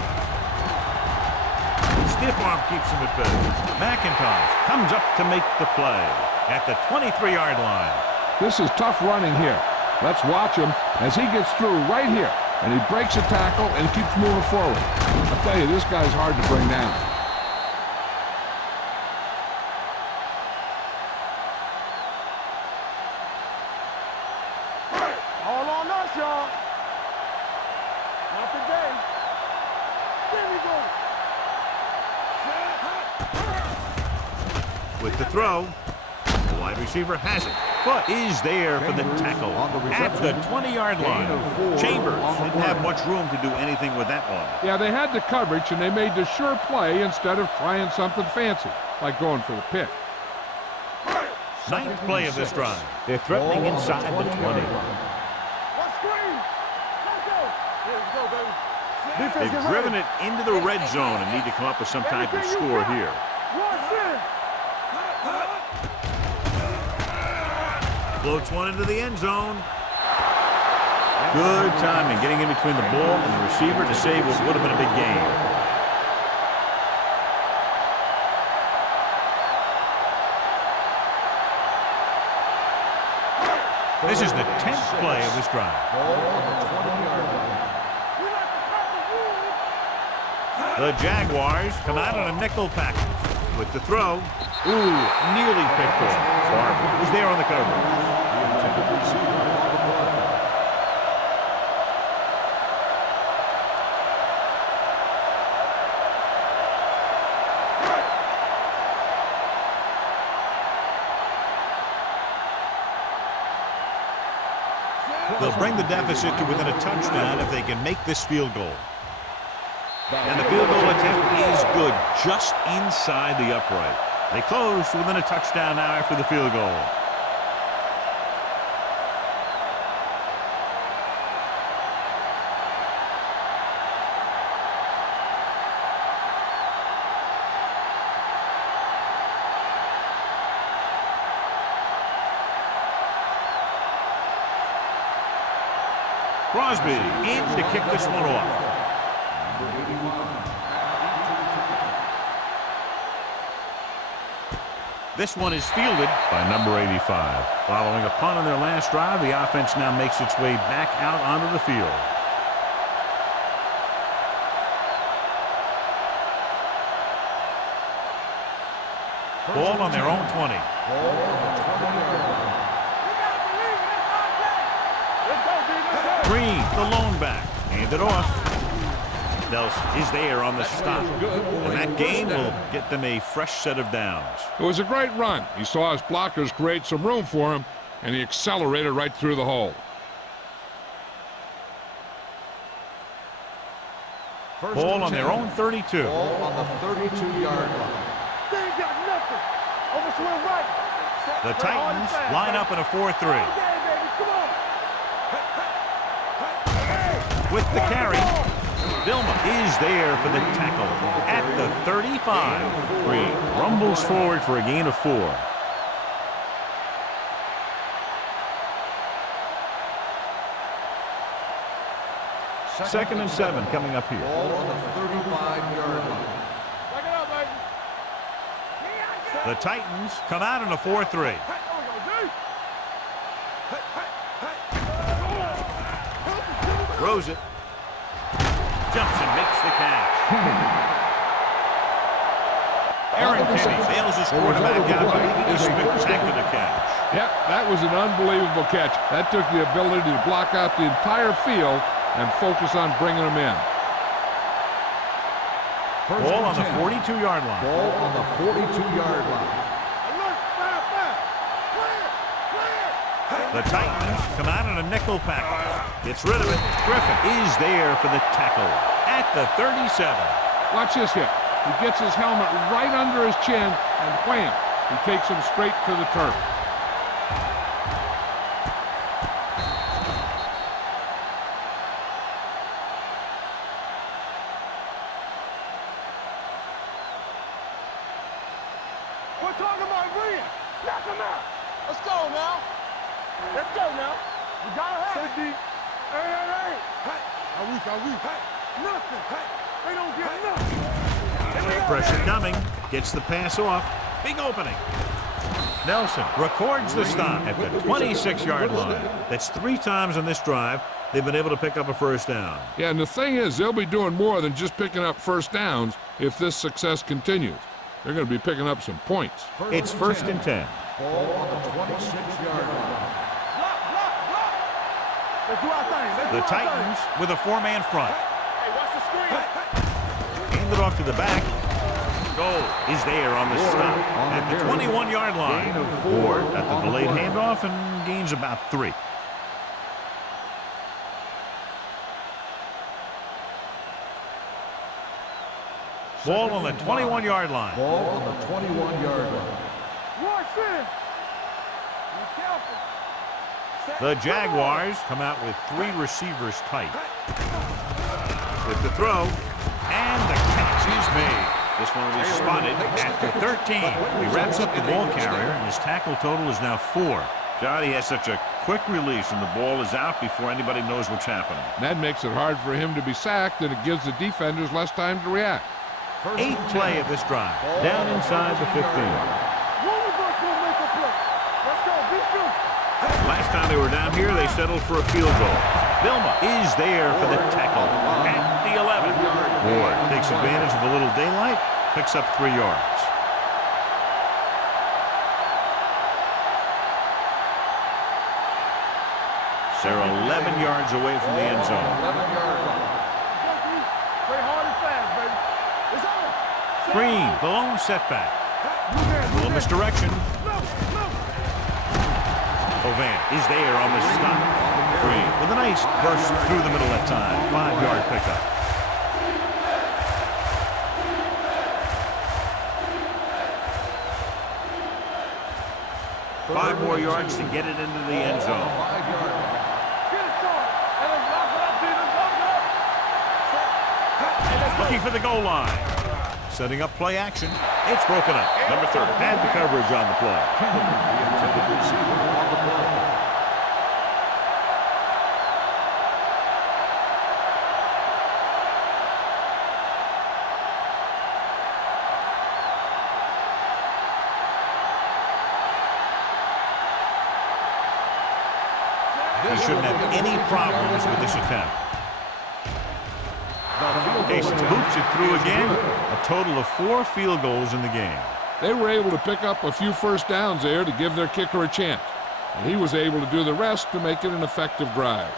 Stiff arm keeps him at bay. McIntosh comes up to make the play at the 23-yard line. This is tough running here. Let's watch him as he gets through right here. And he breaks a tackle and keeps moving forward. I'll tell you, this guy's hard to bring down. All on us, y'all. Not today. There we go. With the throw. The wide receiver has it. Foot is there for the tackle at the 20-yard line. Chambers didn't have much room to do anything with that one. Yeah, they had the coverage, and they made the sure play instead of trying something fancy, like going for the pick. Ninth play of this drive. They're threatening inside the 20. They've driven it into the red zone and need to come up with some type of score here. Floats one into the end zone. Good timing, getting in between the ball and the receiver to save what would have been a big gain. This is the 10th play of this drive. The Jaguars come out on a nickel package. With the throw, nearly picked off. Barber was there on the coverage. They'll bring the deficit to within a touchdown if they can make this field goal. And the field goal attempt is good, just inside the upright. They close to within a touchdown now after the field goal. Crosby in to kick this one off. This one is fielded by number 85. Following a punt on their last drive, the offense now makes its way back out onto the field. Ball on their own 20. Green, the lone back, hand it off. Nelson is there on the stop, and that gain will get them a fresh set of downs. It was a great run. He saw his blockers create some room for him, and he accelerated right through the hole. Ball on their own 32. Ball on the 32-yard line. They ain't got nothing. Overswing right. The Titans line up in a 4-3. With the carry, Vilma is there for the tackle at the 35. Green rumbles forward for a gain of 4. Second and 7 coming up here. Ball on the 35-yard line. The Titans come out in a 4-3. Throws it. Jumps and makes the catch. Aaron Kenny fails his quarterback out, but he is spectacular catch. Yep, that was an unbelievable catch. That took the ability to block out the entire field and focus on bringing them in. Ball on the 42-yard line. Ball on the 42-yard line. The Titans come out in a nickel package. Gets rid of it. Griffin is there for the tackle at the 37. Watch this hit. He gets his helmet right under his chin, and wham, he takes him straight to the turf. We're talking about Green. Knock him out. Let's go now. Let's go now. You gotta have it. Hey. Are we? Nothing. They don't get nothing. Pressure coming. Gets the pass off. Big opening. Nelson records the stop at the 26-yard line. That's 3 times on this drive they've been able to pick up a first down. Yeah, and the thing is, they'll be doing more than just picking up first downs if this success continues. They're going to be picking up some points. It's first and 10. Ball on the 26-yard line. Let's do our thing. The Titans with a 4-man front. Hey, watch the screen. Hand it off to the back. Goal is there on the stop at the 21-yard line. Ward at the delayed handoff and gains about 3. Ball on the 21-yard line. Ball on the 21-yard line. Watch it. Be careful. The Jaguars come out with 3 receivers tight. With the throw, and the catch is made. This one will be spotted at the 13. He wraps up the ball carrier, and his tackle total is now 4. John, he has such a quick release, and the ball is out before anybody knows what's happening. That makes it hard for him to be sacked, and it gives the defenders less time to react. 8th play of this drive, down inside the 15. One of us will make a play. Let's go. Be good. Last time they were down here, they settled for a field goal. Bilma is there for the tackle at the 11. Ward takes advantage of a little daylight, picks up 3 yards. They're 11 yards away from the end zone. 11-yard line. Play hard and fast, baby. It's on. Green, the lone setback. A little misdirection. Ovan is there on the stop. Green with a nice burst through the middle that time. 5-yard pickup. Five more yards to get it into the end zone. 5-yard line. Get it started. And let's lock it up, D. Let's lock it up. Looking for the goal line. Setting up play action. It's broken up. Number 30 had the coverage on the play. The intended receiver on the play. He shouldn't have any problems with this attempt. Casey hoops it through again. A total of 4 field goals in the game. They were able to pick up a few first downs there to give their kicker a chance. And he was able to do the rest to make it an effective drive.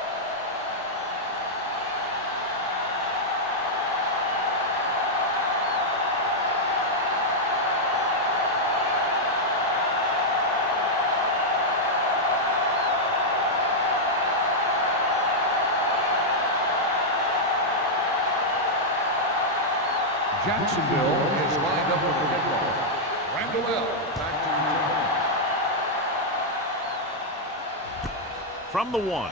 Jacksonville is lined up for the kickoff. Randall back to From the 1.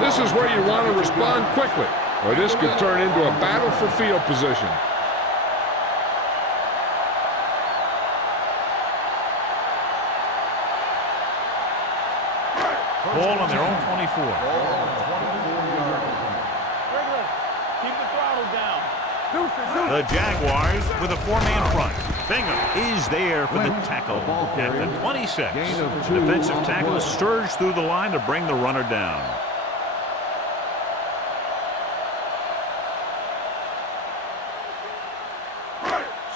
This is where you want to respond quickly, or this could turn into a battle for field position. Ball on their own 24. ball on the 24-yard line. Keep the throttle down. The Jaguars with a 4-man front. Bingham is there for the tackle at the 26. Gain of 2 Defensive on the tackle play. surged through the line to bring the runner down.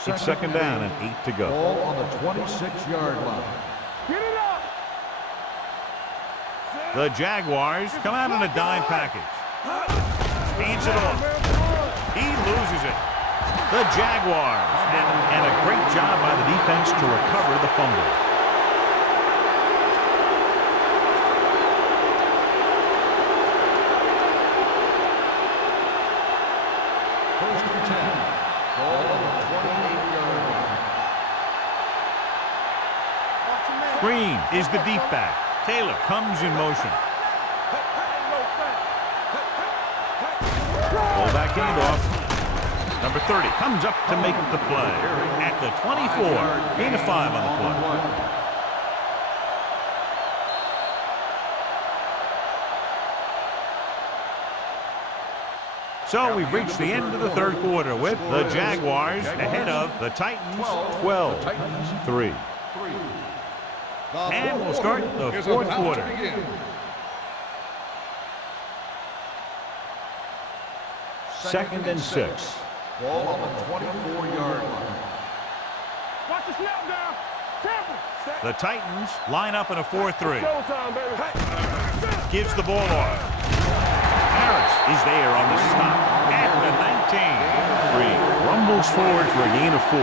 It's second down and 8 to go. Ball on the 26-yard line. Get it up. The Jaguars come out in a dime package. Hands it off. He loses it. The Jaguars. And a great job by the defense to recover the fumble. First and 10. Ball on the 28-yard line. Green is the deep back. Taylor comes in motion. Pull back handoff. Number 30 comes up to make the play. At the 24, gain of 5 on the play. So we've reached the end of the third quarter with the Jaguars ahead of the Titans 12-3. And we'll start the fourth quarter. Second and 6. Ball on the 24-yard line. Watch the snap down. Careful. The Titans line up in a 4-3. Showtime, baby. Gives the ball off. Harris is there on the stop at the Green rumbles forward for a gain of 4.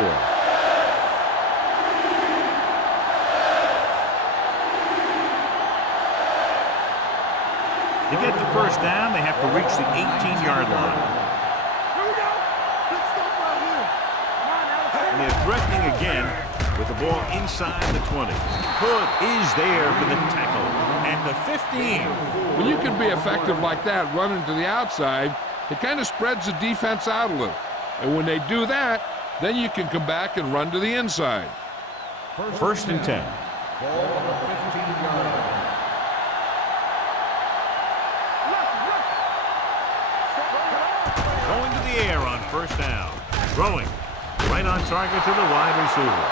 To get the first down, they have to reach the 18-yard line. Here we go. Let's stop right here. Come on, now. And they're threatening again with the ball inside the 20. Hood is there for the tackle at the 15. When you can be effective like that, running to the outside, it kind of spreads the defense out a little. And when they do that, then you can come back and run to the inside. First and 10. Ball on the 15-yard line. Going to the air on first down. Throwing. Right on target to the wide receiver.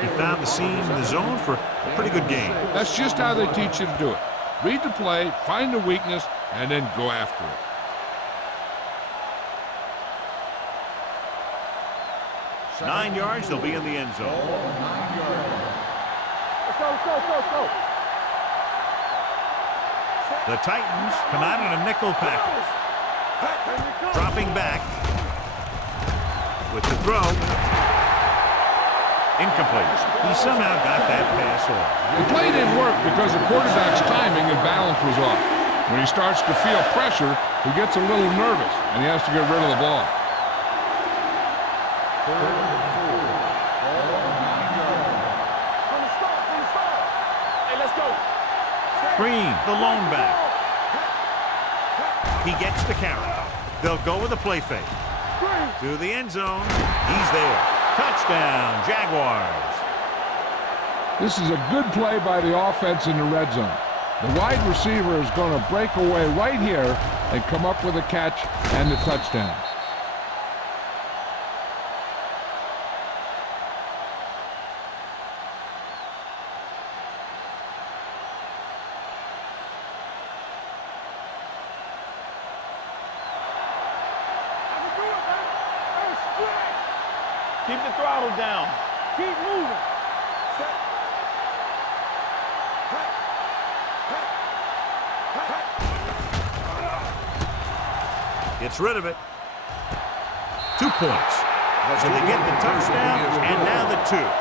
He found the seam in the zone for a pretty good game. That's just how they teach you to do it. Read the play, find the weakness, and then go after it. Second. 9 yards, they'll be in the end zone. 9 yards. Let's go, let's go, let's go, let's go. The Titans come out in a nickel package. Dropping back with the throw. Incomplete. He somehow got that pass off. The play didn't work because the quarterback's timing and balance was off. When he starts to feel pressure, he gets a little nervous, and he has to get rid of the ball. Third and 4. Ball on the 9-yard line. From the start, from the start. Hey, let's go. Green, the lone back. He gets the carry. They'll go with a play fake. To the end zone. He's there. Touchdown, Jaguars. This is a good play by the offense in the red zone. The wide receiver is going to break away right here and come up with a catch and the touchdown. Keep the throttle down. Keep moving. Gets rid of it. 2 points. So they get the touchdown, and now the 2.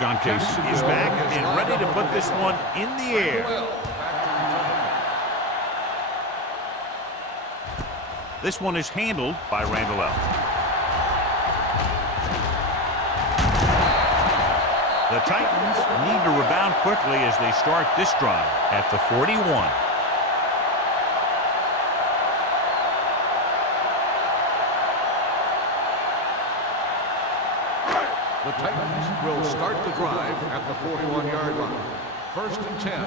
John Case is back and ready to put this one in the air. This one is handled by Randall L. The Titans need to rebound quickly as they start this drive at the 41. The Titans will start the drive at the 41-yard line. First and 10.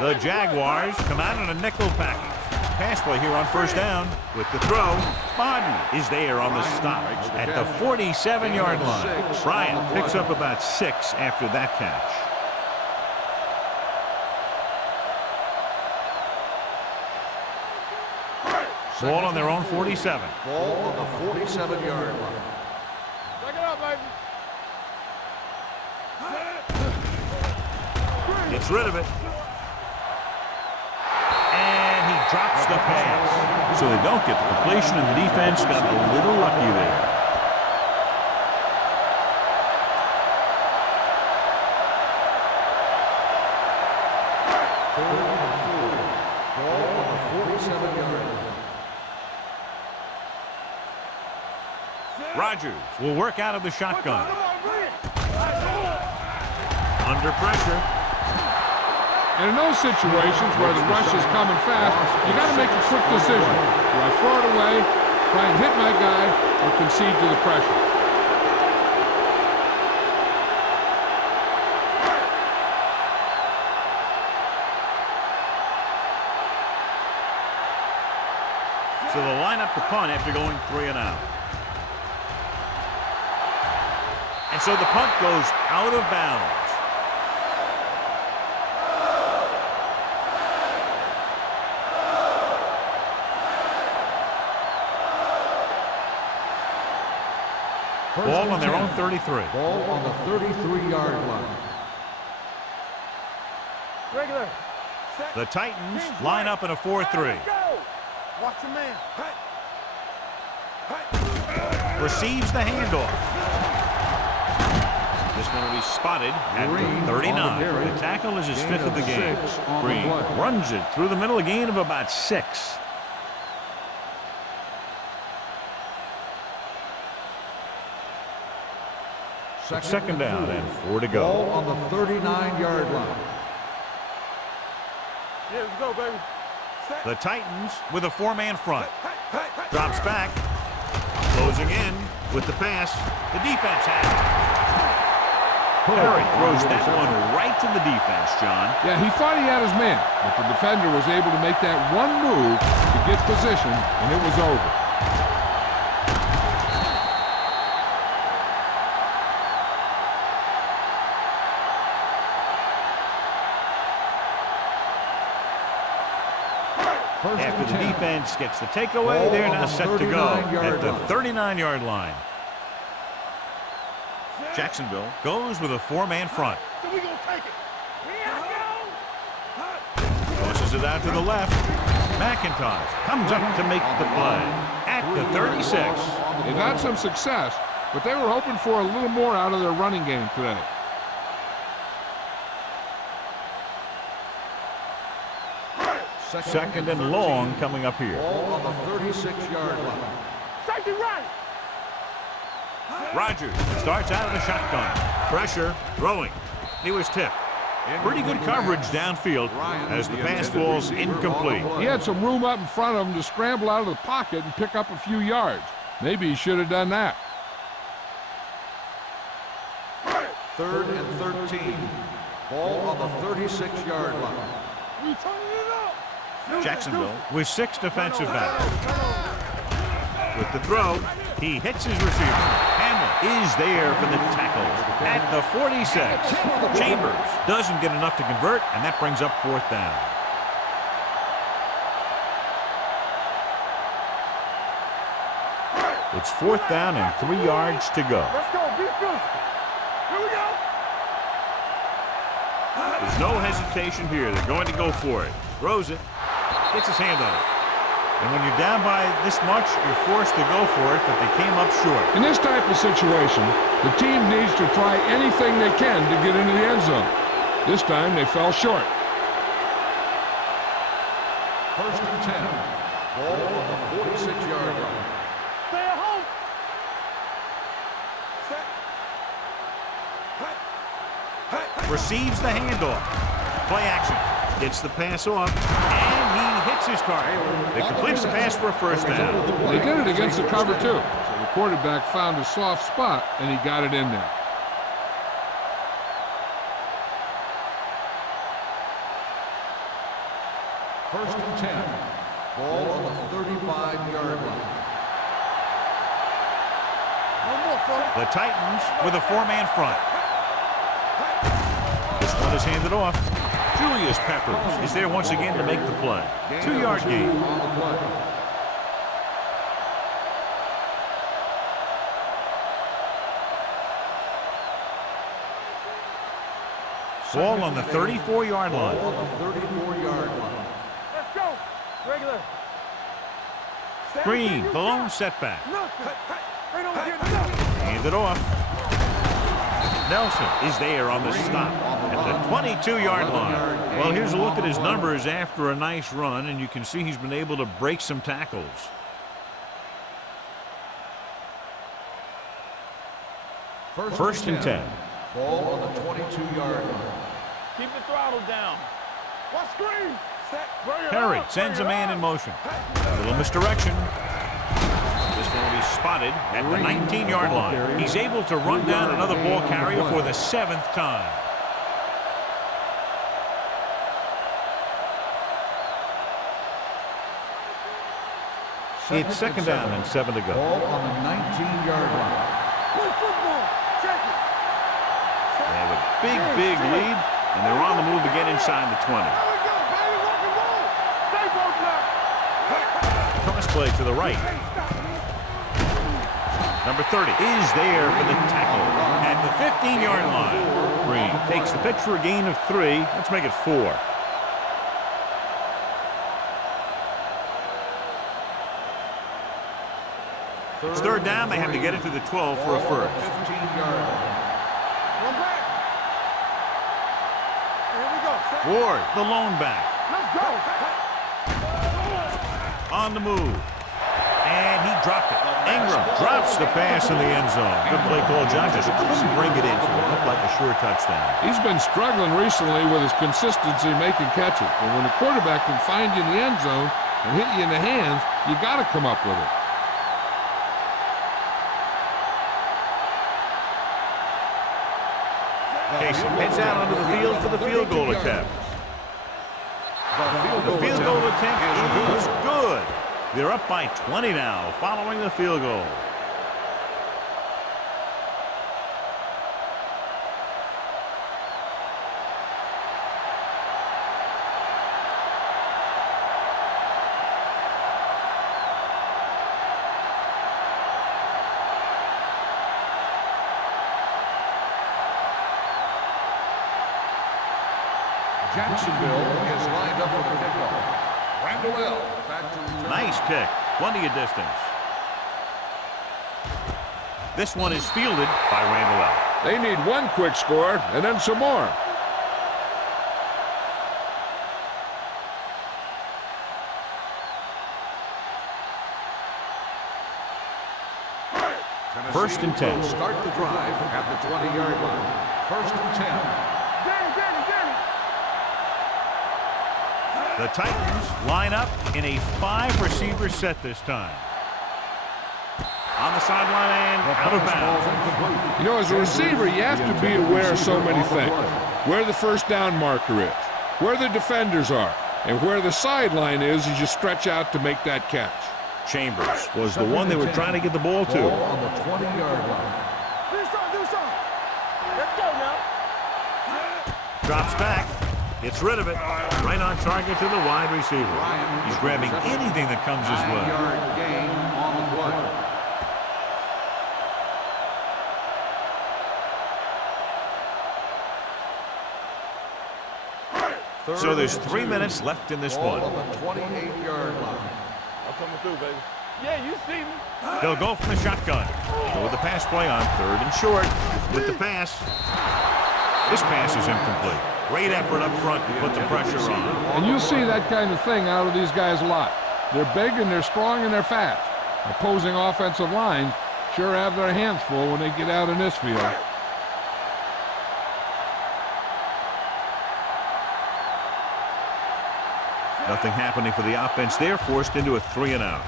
The Jaguars come out in a nickel package. Pass play here on first down with the throw. Martin is there on the stop at the 47-yard line. Bryant picks up about 6 after that catch. Ball on their own 47. Ball on the 47-yard line. Back it up, baby. Gets rid of it. And he drops the pass. So they don't get the completion, and the defense got a little lucky there. Third and 4. Ball on the 47-yard line. Rodgers will work out of the shotgun. Under pressure. And in those situations where the rush is coming fast, you got to make a quick decision. Do I throw it away, try and hit my guy, or concede to the pressure? attempt to punt after going 3 and out. And so the punt goes out of bounds. Ball on their own 33. Ball on the 33-yard line. Regular. The Titans line up in a 4-3. Watch your man. Receives the handoff. This one will be spotted at Green the 39. on the carry. The tackle is his Gain fifth of the of game. 6 on the Green play. runs it through the middle, a gain of about 6. Second down and 4 to Ball go. on the 39-yard line. Yeah, let's go, baby. The Titans with a 4-man front. Drops back. Closing in with the pass. The defense has it. Perry throws that one right to the defense, John. Yeah, he thought he had his man, but the defender was able to make that one move to get position, and it was over. After the defense gets the takeaway, they're now set to go at the 39-yard line. Jacksonville goes with a 4-man front. So we gonna take it. Tosses it out to the left. McIntosh comes up to make the play at the 36. They've had some success, but they were hoping for a little more out of their running game today. Second and long coming up here. Ball on the 36-yard line. Safety right. Rodgers starts out in a shotgun. Pressure, throwing. He was tipped. Pretty good coverage downfield as the pass falls incomplete. He had some room up in front of him to scramble out of the pocket and pick up a few yards. Maybe he should have done that. 3rd and 13. Ball on the 36-yard line. We turning it up. Jacksonville with 6 defensive backs. With the throw, he hits his receiver. Hamlin is there for the tackle at the 46. Chambers doesn't get enough to convert, and that brings up 4th down. It's 4th down and 3 yards to go. Let's go. Be physical. Here we go. There's no hesitation here. They're going to go for it. Throws it. Gets his hand on it. And when you're down by this much, you're forced to go for it, but they came up short. In this type of situation, the team needs to try anything they can to get into the end zone. This time, they fell short. 1st and 10. Ball on the 46-yard line. Stay at home. Receives the handoff. Play action. Gets the pass off, and he hits his target. They completes the pass for a 1st down. They did it against the cover, too. So the quarterback found a soft spot, and he got it in there. First and 10. Ball on the 35-yard line. The Titans with a 4-man front. This one is handed off. Julius Peppers is there once again to make the play. 2-yard gain. On the play. Ball on the 34-yard line. Ball on the 34-yard line. Let's go. Regular. Green, the lone setback. Nothing. They don't get nothing. Handed off. Nelson is there on the stop at the 22-yard line. Well, here's a look at his numbers after a nice run, and you can see he's been able to break some tackles. First and 10. Ball on the 22-yard line. Keep the throttle down. Watch screen. Perry sends a man in motion. A little misdirection. This one will be spotted at the 19-yard line. He's able to run down another ball carrier for the 7th time. It's second down and 7 to go. Ball on the 19-yard line. Play football. Check it. They have a big lead, and they're on the move again inside the 20. There we go, baby. Rock and roll. Stay both now. Cross play to the right. Number 30 is there for the tackle at the 15-yard line. Green takes the pitch for a gain of 3. Let's make it 4. It's third down. They have to get it to the 12 for a first. 15-yard line. One back. Here we go. Ward, the lone back, Let's go. on the move. And he dropped it. Ingram drops the pass in the end zone. Good play call. John just couldn't bring it in, so it looked like a sure touchdown. He's been struggling recently with his consistency making catches. And when the quarterback can find you in the end zone and hit you in the hands, you got to come up with it. Casey heads out onto the field for the field goal attempt. The field goal attempt is good. They're up by 20 now following the field goal. Jacksonville is lined up for the kickoff. Randall back to return. Nice kick. Plenty of distance. This one is fielded by Randall. They need one quick score and then some more. First and 10. Will start the drive at the 20-yard line. First and 10. The Titans line up in a 5-receiver set this time. On the sideline and out of bounds. You know, as a receiver, you have to be aware of so many things. Where the first down marker is, where the defenders are, and where the sideline is as you stretch out to make that catch. Chambers was the one they were trying to get the ball to. Ball on the 20-yard line. Do something. Let's go now. Drops back. Gets rid of it. Right on target to the wide receiver. He's grabbing anything that comes his way. 9-yard gain on the play. So there's 3 minutes left in this Ball one. on the 28-yard line. I'm coming through, baby. Yeah, you see me. They'll go from the shotgun. Go with the pass play on third and short. With the pass. This pass is incomplete. Great effort up front to put the pressure on. And you'll see that kind of thing out of these guys a lot. They're big and they're strong and they're fast. Opposing offensive lines sure have their hands full when they get out in this field. Nothing happening for the offense. They're forced into a 3-and-out.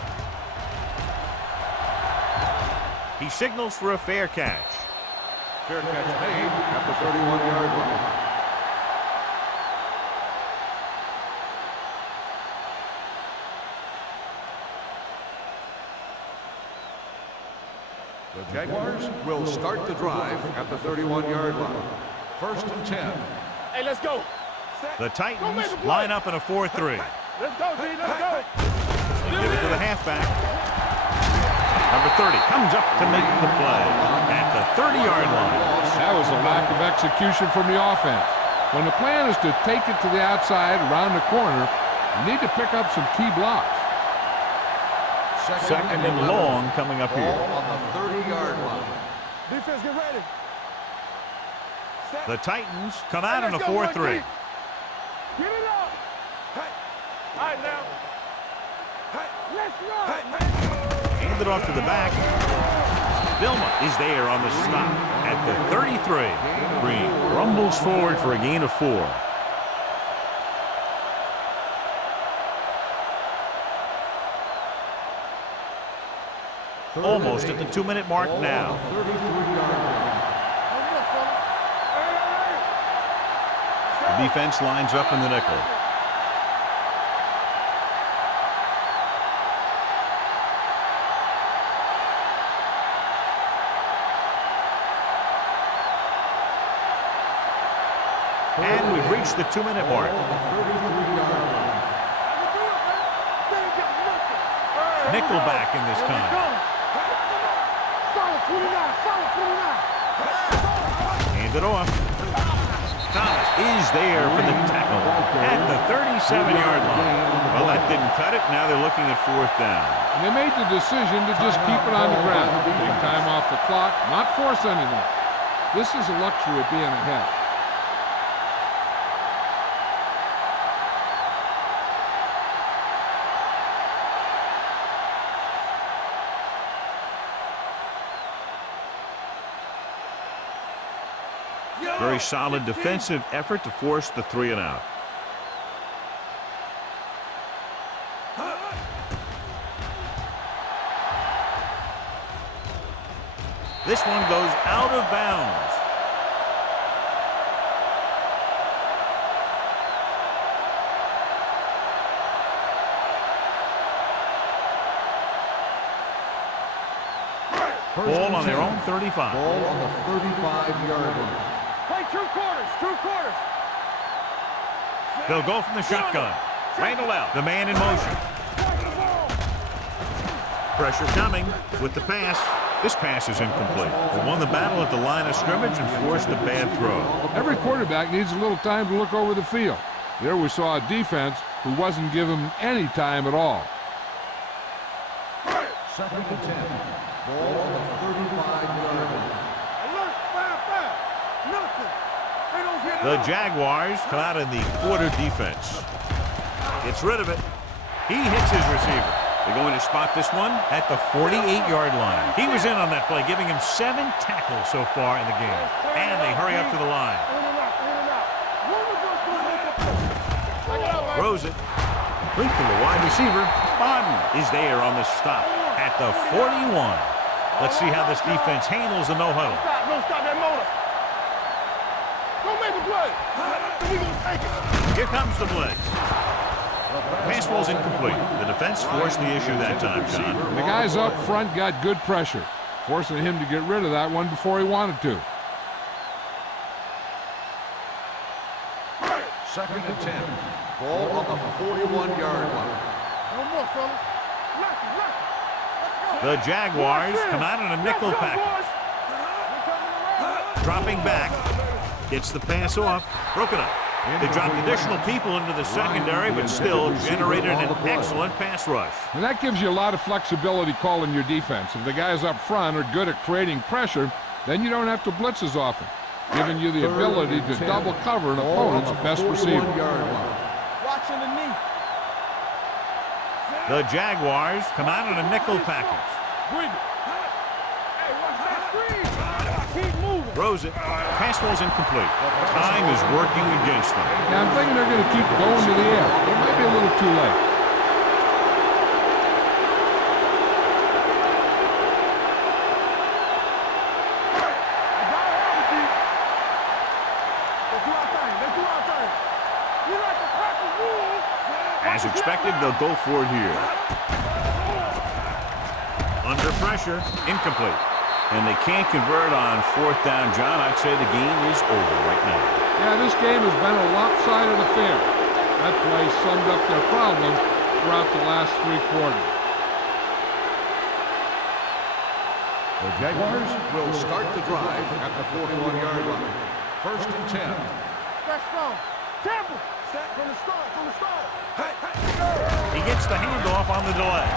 He signals for a fair catch. Fair catch made at the 31-yard line. The Jaguars will start the drive at the 31-yard line. First and 10. Hey, let's go. The Titans line up in a 4-3. Let's go, D. Let's go. Give it to the halfback. Number 30 comes up to make the play at the 30-yard line. That was a lack of execution from the offense. When the plan is to take it to the outside, around the corner, you need to pick up some key blocks. Second and long coming up Ball here. on the 30-yard line. Defense, get ready. The Titans come out in a 4-3. Get it up. Hey. All right, now. Hey. Let's run. Hand it off to the back. Vilma is there on the stop at the 33. Green rumbles forward for a gain of 4. Almost at the 2-minute mark now. The defense lines up in the nickel. And we've reached the 2-minute mark. Nickelback in this time. Solid 29, solid 29. Hand it off. Thomas is there for the tackle at the 37-yard line. Well, that didn't cut it. Now they're looking at 4th down. And they made the decision to just keep it on the ground. Take time off the clock, not force anything. This is a luxury of being ahead. Very solid defensive effort to force the 3 and out. This one goes out of bounds. Ball on their own 35. Ball on the 35-yard line. Play 2 quarters, 2 quarters. They'll go from the shotgun. Randall out, the man in motion. Pressure coming with the pass. This pass is incomplete. They won the battle at the line of scrimmage and forced a bad throw. Every quarterback needs a little time to look over the field. There we saw a defense who wasn't given any time at all. 2nd and 10. Ball on the 35-yard line. Alert, 5-5. Nothing. They don't get The Jaguars come out in the quarter defense. Gets rid of it. He hits his receiver. They're going to spot this one at the 48-yard line. He was in on that play, giving him 7 tackles so far in the game. And they hurry up to the line. Throws it. Complete to the wide receiver. Bodden is there on the stop at the 41. Let's see how this defense handles the no-huddle. Stop that motor. Don't make a play. We gonna take it. Here comes the blitz. Pass ball's incomplete. The defense forced the issue that time, John. The guys up front got good pressure, forcing him to get rid of that one before he wanted to. 2nd and 10. Ball on the 41-yard line. No more, fellas. Lucky. Let's go. The Jaguars come out in a nickel package. Dropping back. Gets the pass off. Broke it up. They dropped additional people into the secondary, but still generated an excellent pass rush. And that gives you a lot of flexibility calling your defense. If the guys up front are good at creating pressure, then you don't have to blitz as often, giving you the ability to double cover an opponent's best receiver. Watching the knee. The Jaguars come out in a nickel package. Hey, watch that screen. Keep moving. Throws it. Pass ball's incomplete. Time is working against them. Yeah, I'm thinking they're going to keep going to the air. It might be a little too late. As expected, they'll go for it here. Under pressure, incomplete. And they can't convert on 4th down, John. I'd say the game is over right now. Yeah, this game has been a lopsided affair. That play summed up their problem throughout the last 3 quarters. The Jaguars will start the drive at the 41-yard line. 1st and 10. Let's go. Temple. Set from the start. He gets the handoff on the delay.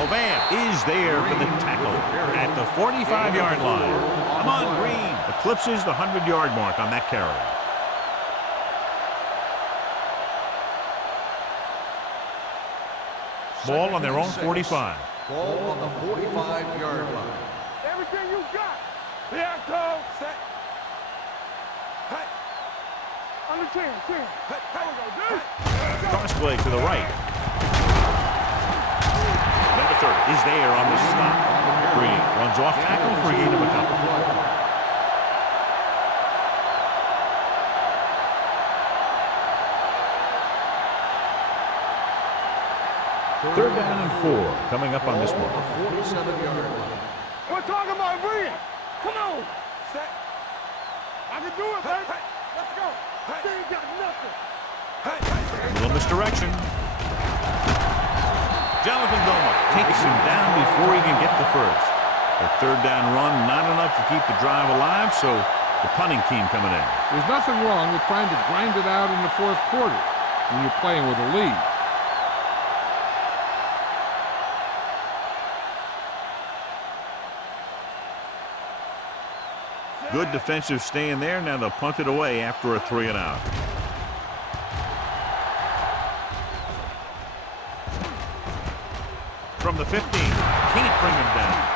Oban is there for the tackle at the 45-yard line. Amon Green eclipses the 100-yard mark on that carry. Ball on their own 45. Ball on the 45-yard line. Everything you got. Here it goes. Set. Hey. Under 10. Hey, there we go, dude. Cross play to the right. Number 30 is there on the stop. Green runs off tackle for a gain of a couple. Third down and 4 coming up on this one. 47-yard line. We're talking about Green. Come on. Set. I can do it, baby. Let's go. go. They ain't got nothing. A little misdirection. Jonathan Goma takes him down before he can get the first. A third down run, not enough to keep the drive alive, so the punting team coming in. There's nothing wrong with trying to grind it out in the fourth quarter when you're playing with a lead. Good defensive stand there. Now they'll punt it away after a 3-and-out. From the 15, can't bring him down.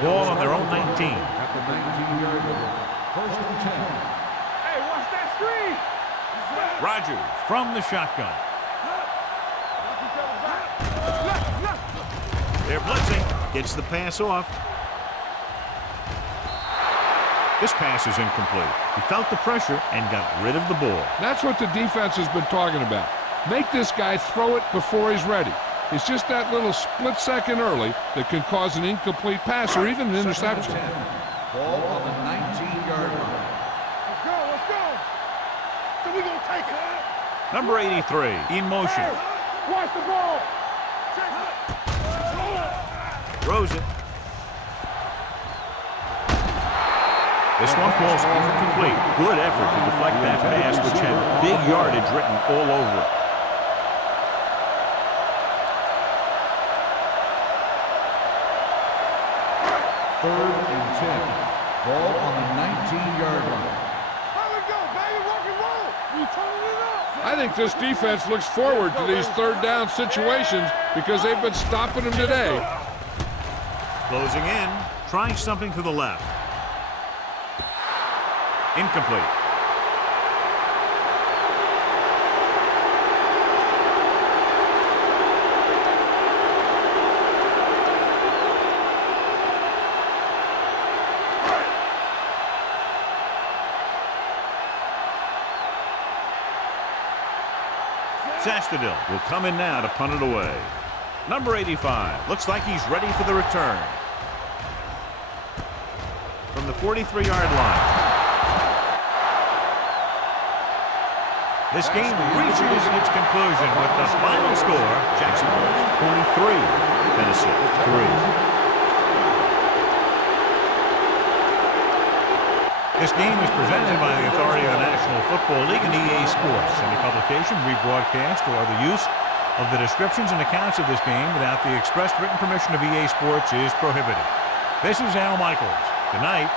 Ball on their own 19. At the 19-yard line. First and 10. Hey, watch that screen. Rogers from the shotgun. They're blitzing. Gets the pass off. This pass is incomplete. He felt the pressure and got rid of the ball. That's what the defense has been talking about. Make this guy throw it before he's ready. It's just that little split second early that can cause an incomplete pass or even an interception. Ball on the 19-yard line. Let's go, let's go. So we gonna take it. Number 83 in motion. Watch the ball. Throws it. This one falls incomplete. Good effort to deflect that pass, which had big yardage written all over it. Third and 10. Ball on the 19-yard line. How we go, baby? Rock and roll. We turning it up. I think this defense looks forward to these third down situations because they've been stopping them today. Closing in, trying something to the left. Incomplete. Sastadil will come in now to punt it away. Number 85 looks like he's ready for the return. From the 43-yard line. This game reaches its conclusion with the final score, Jacksonville 23, Tennessee 3. This game is presented by the authority of the National Football League and EA Sports. Any publication, rebroadcast, or other use of the descriptions and accounts of this game without the express written permission of EA Sports is prohibited. This is Al Michaels. Good night.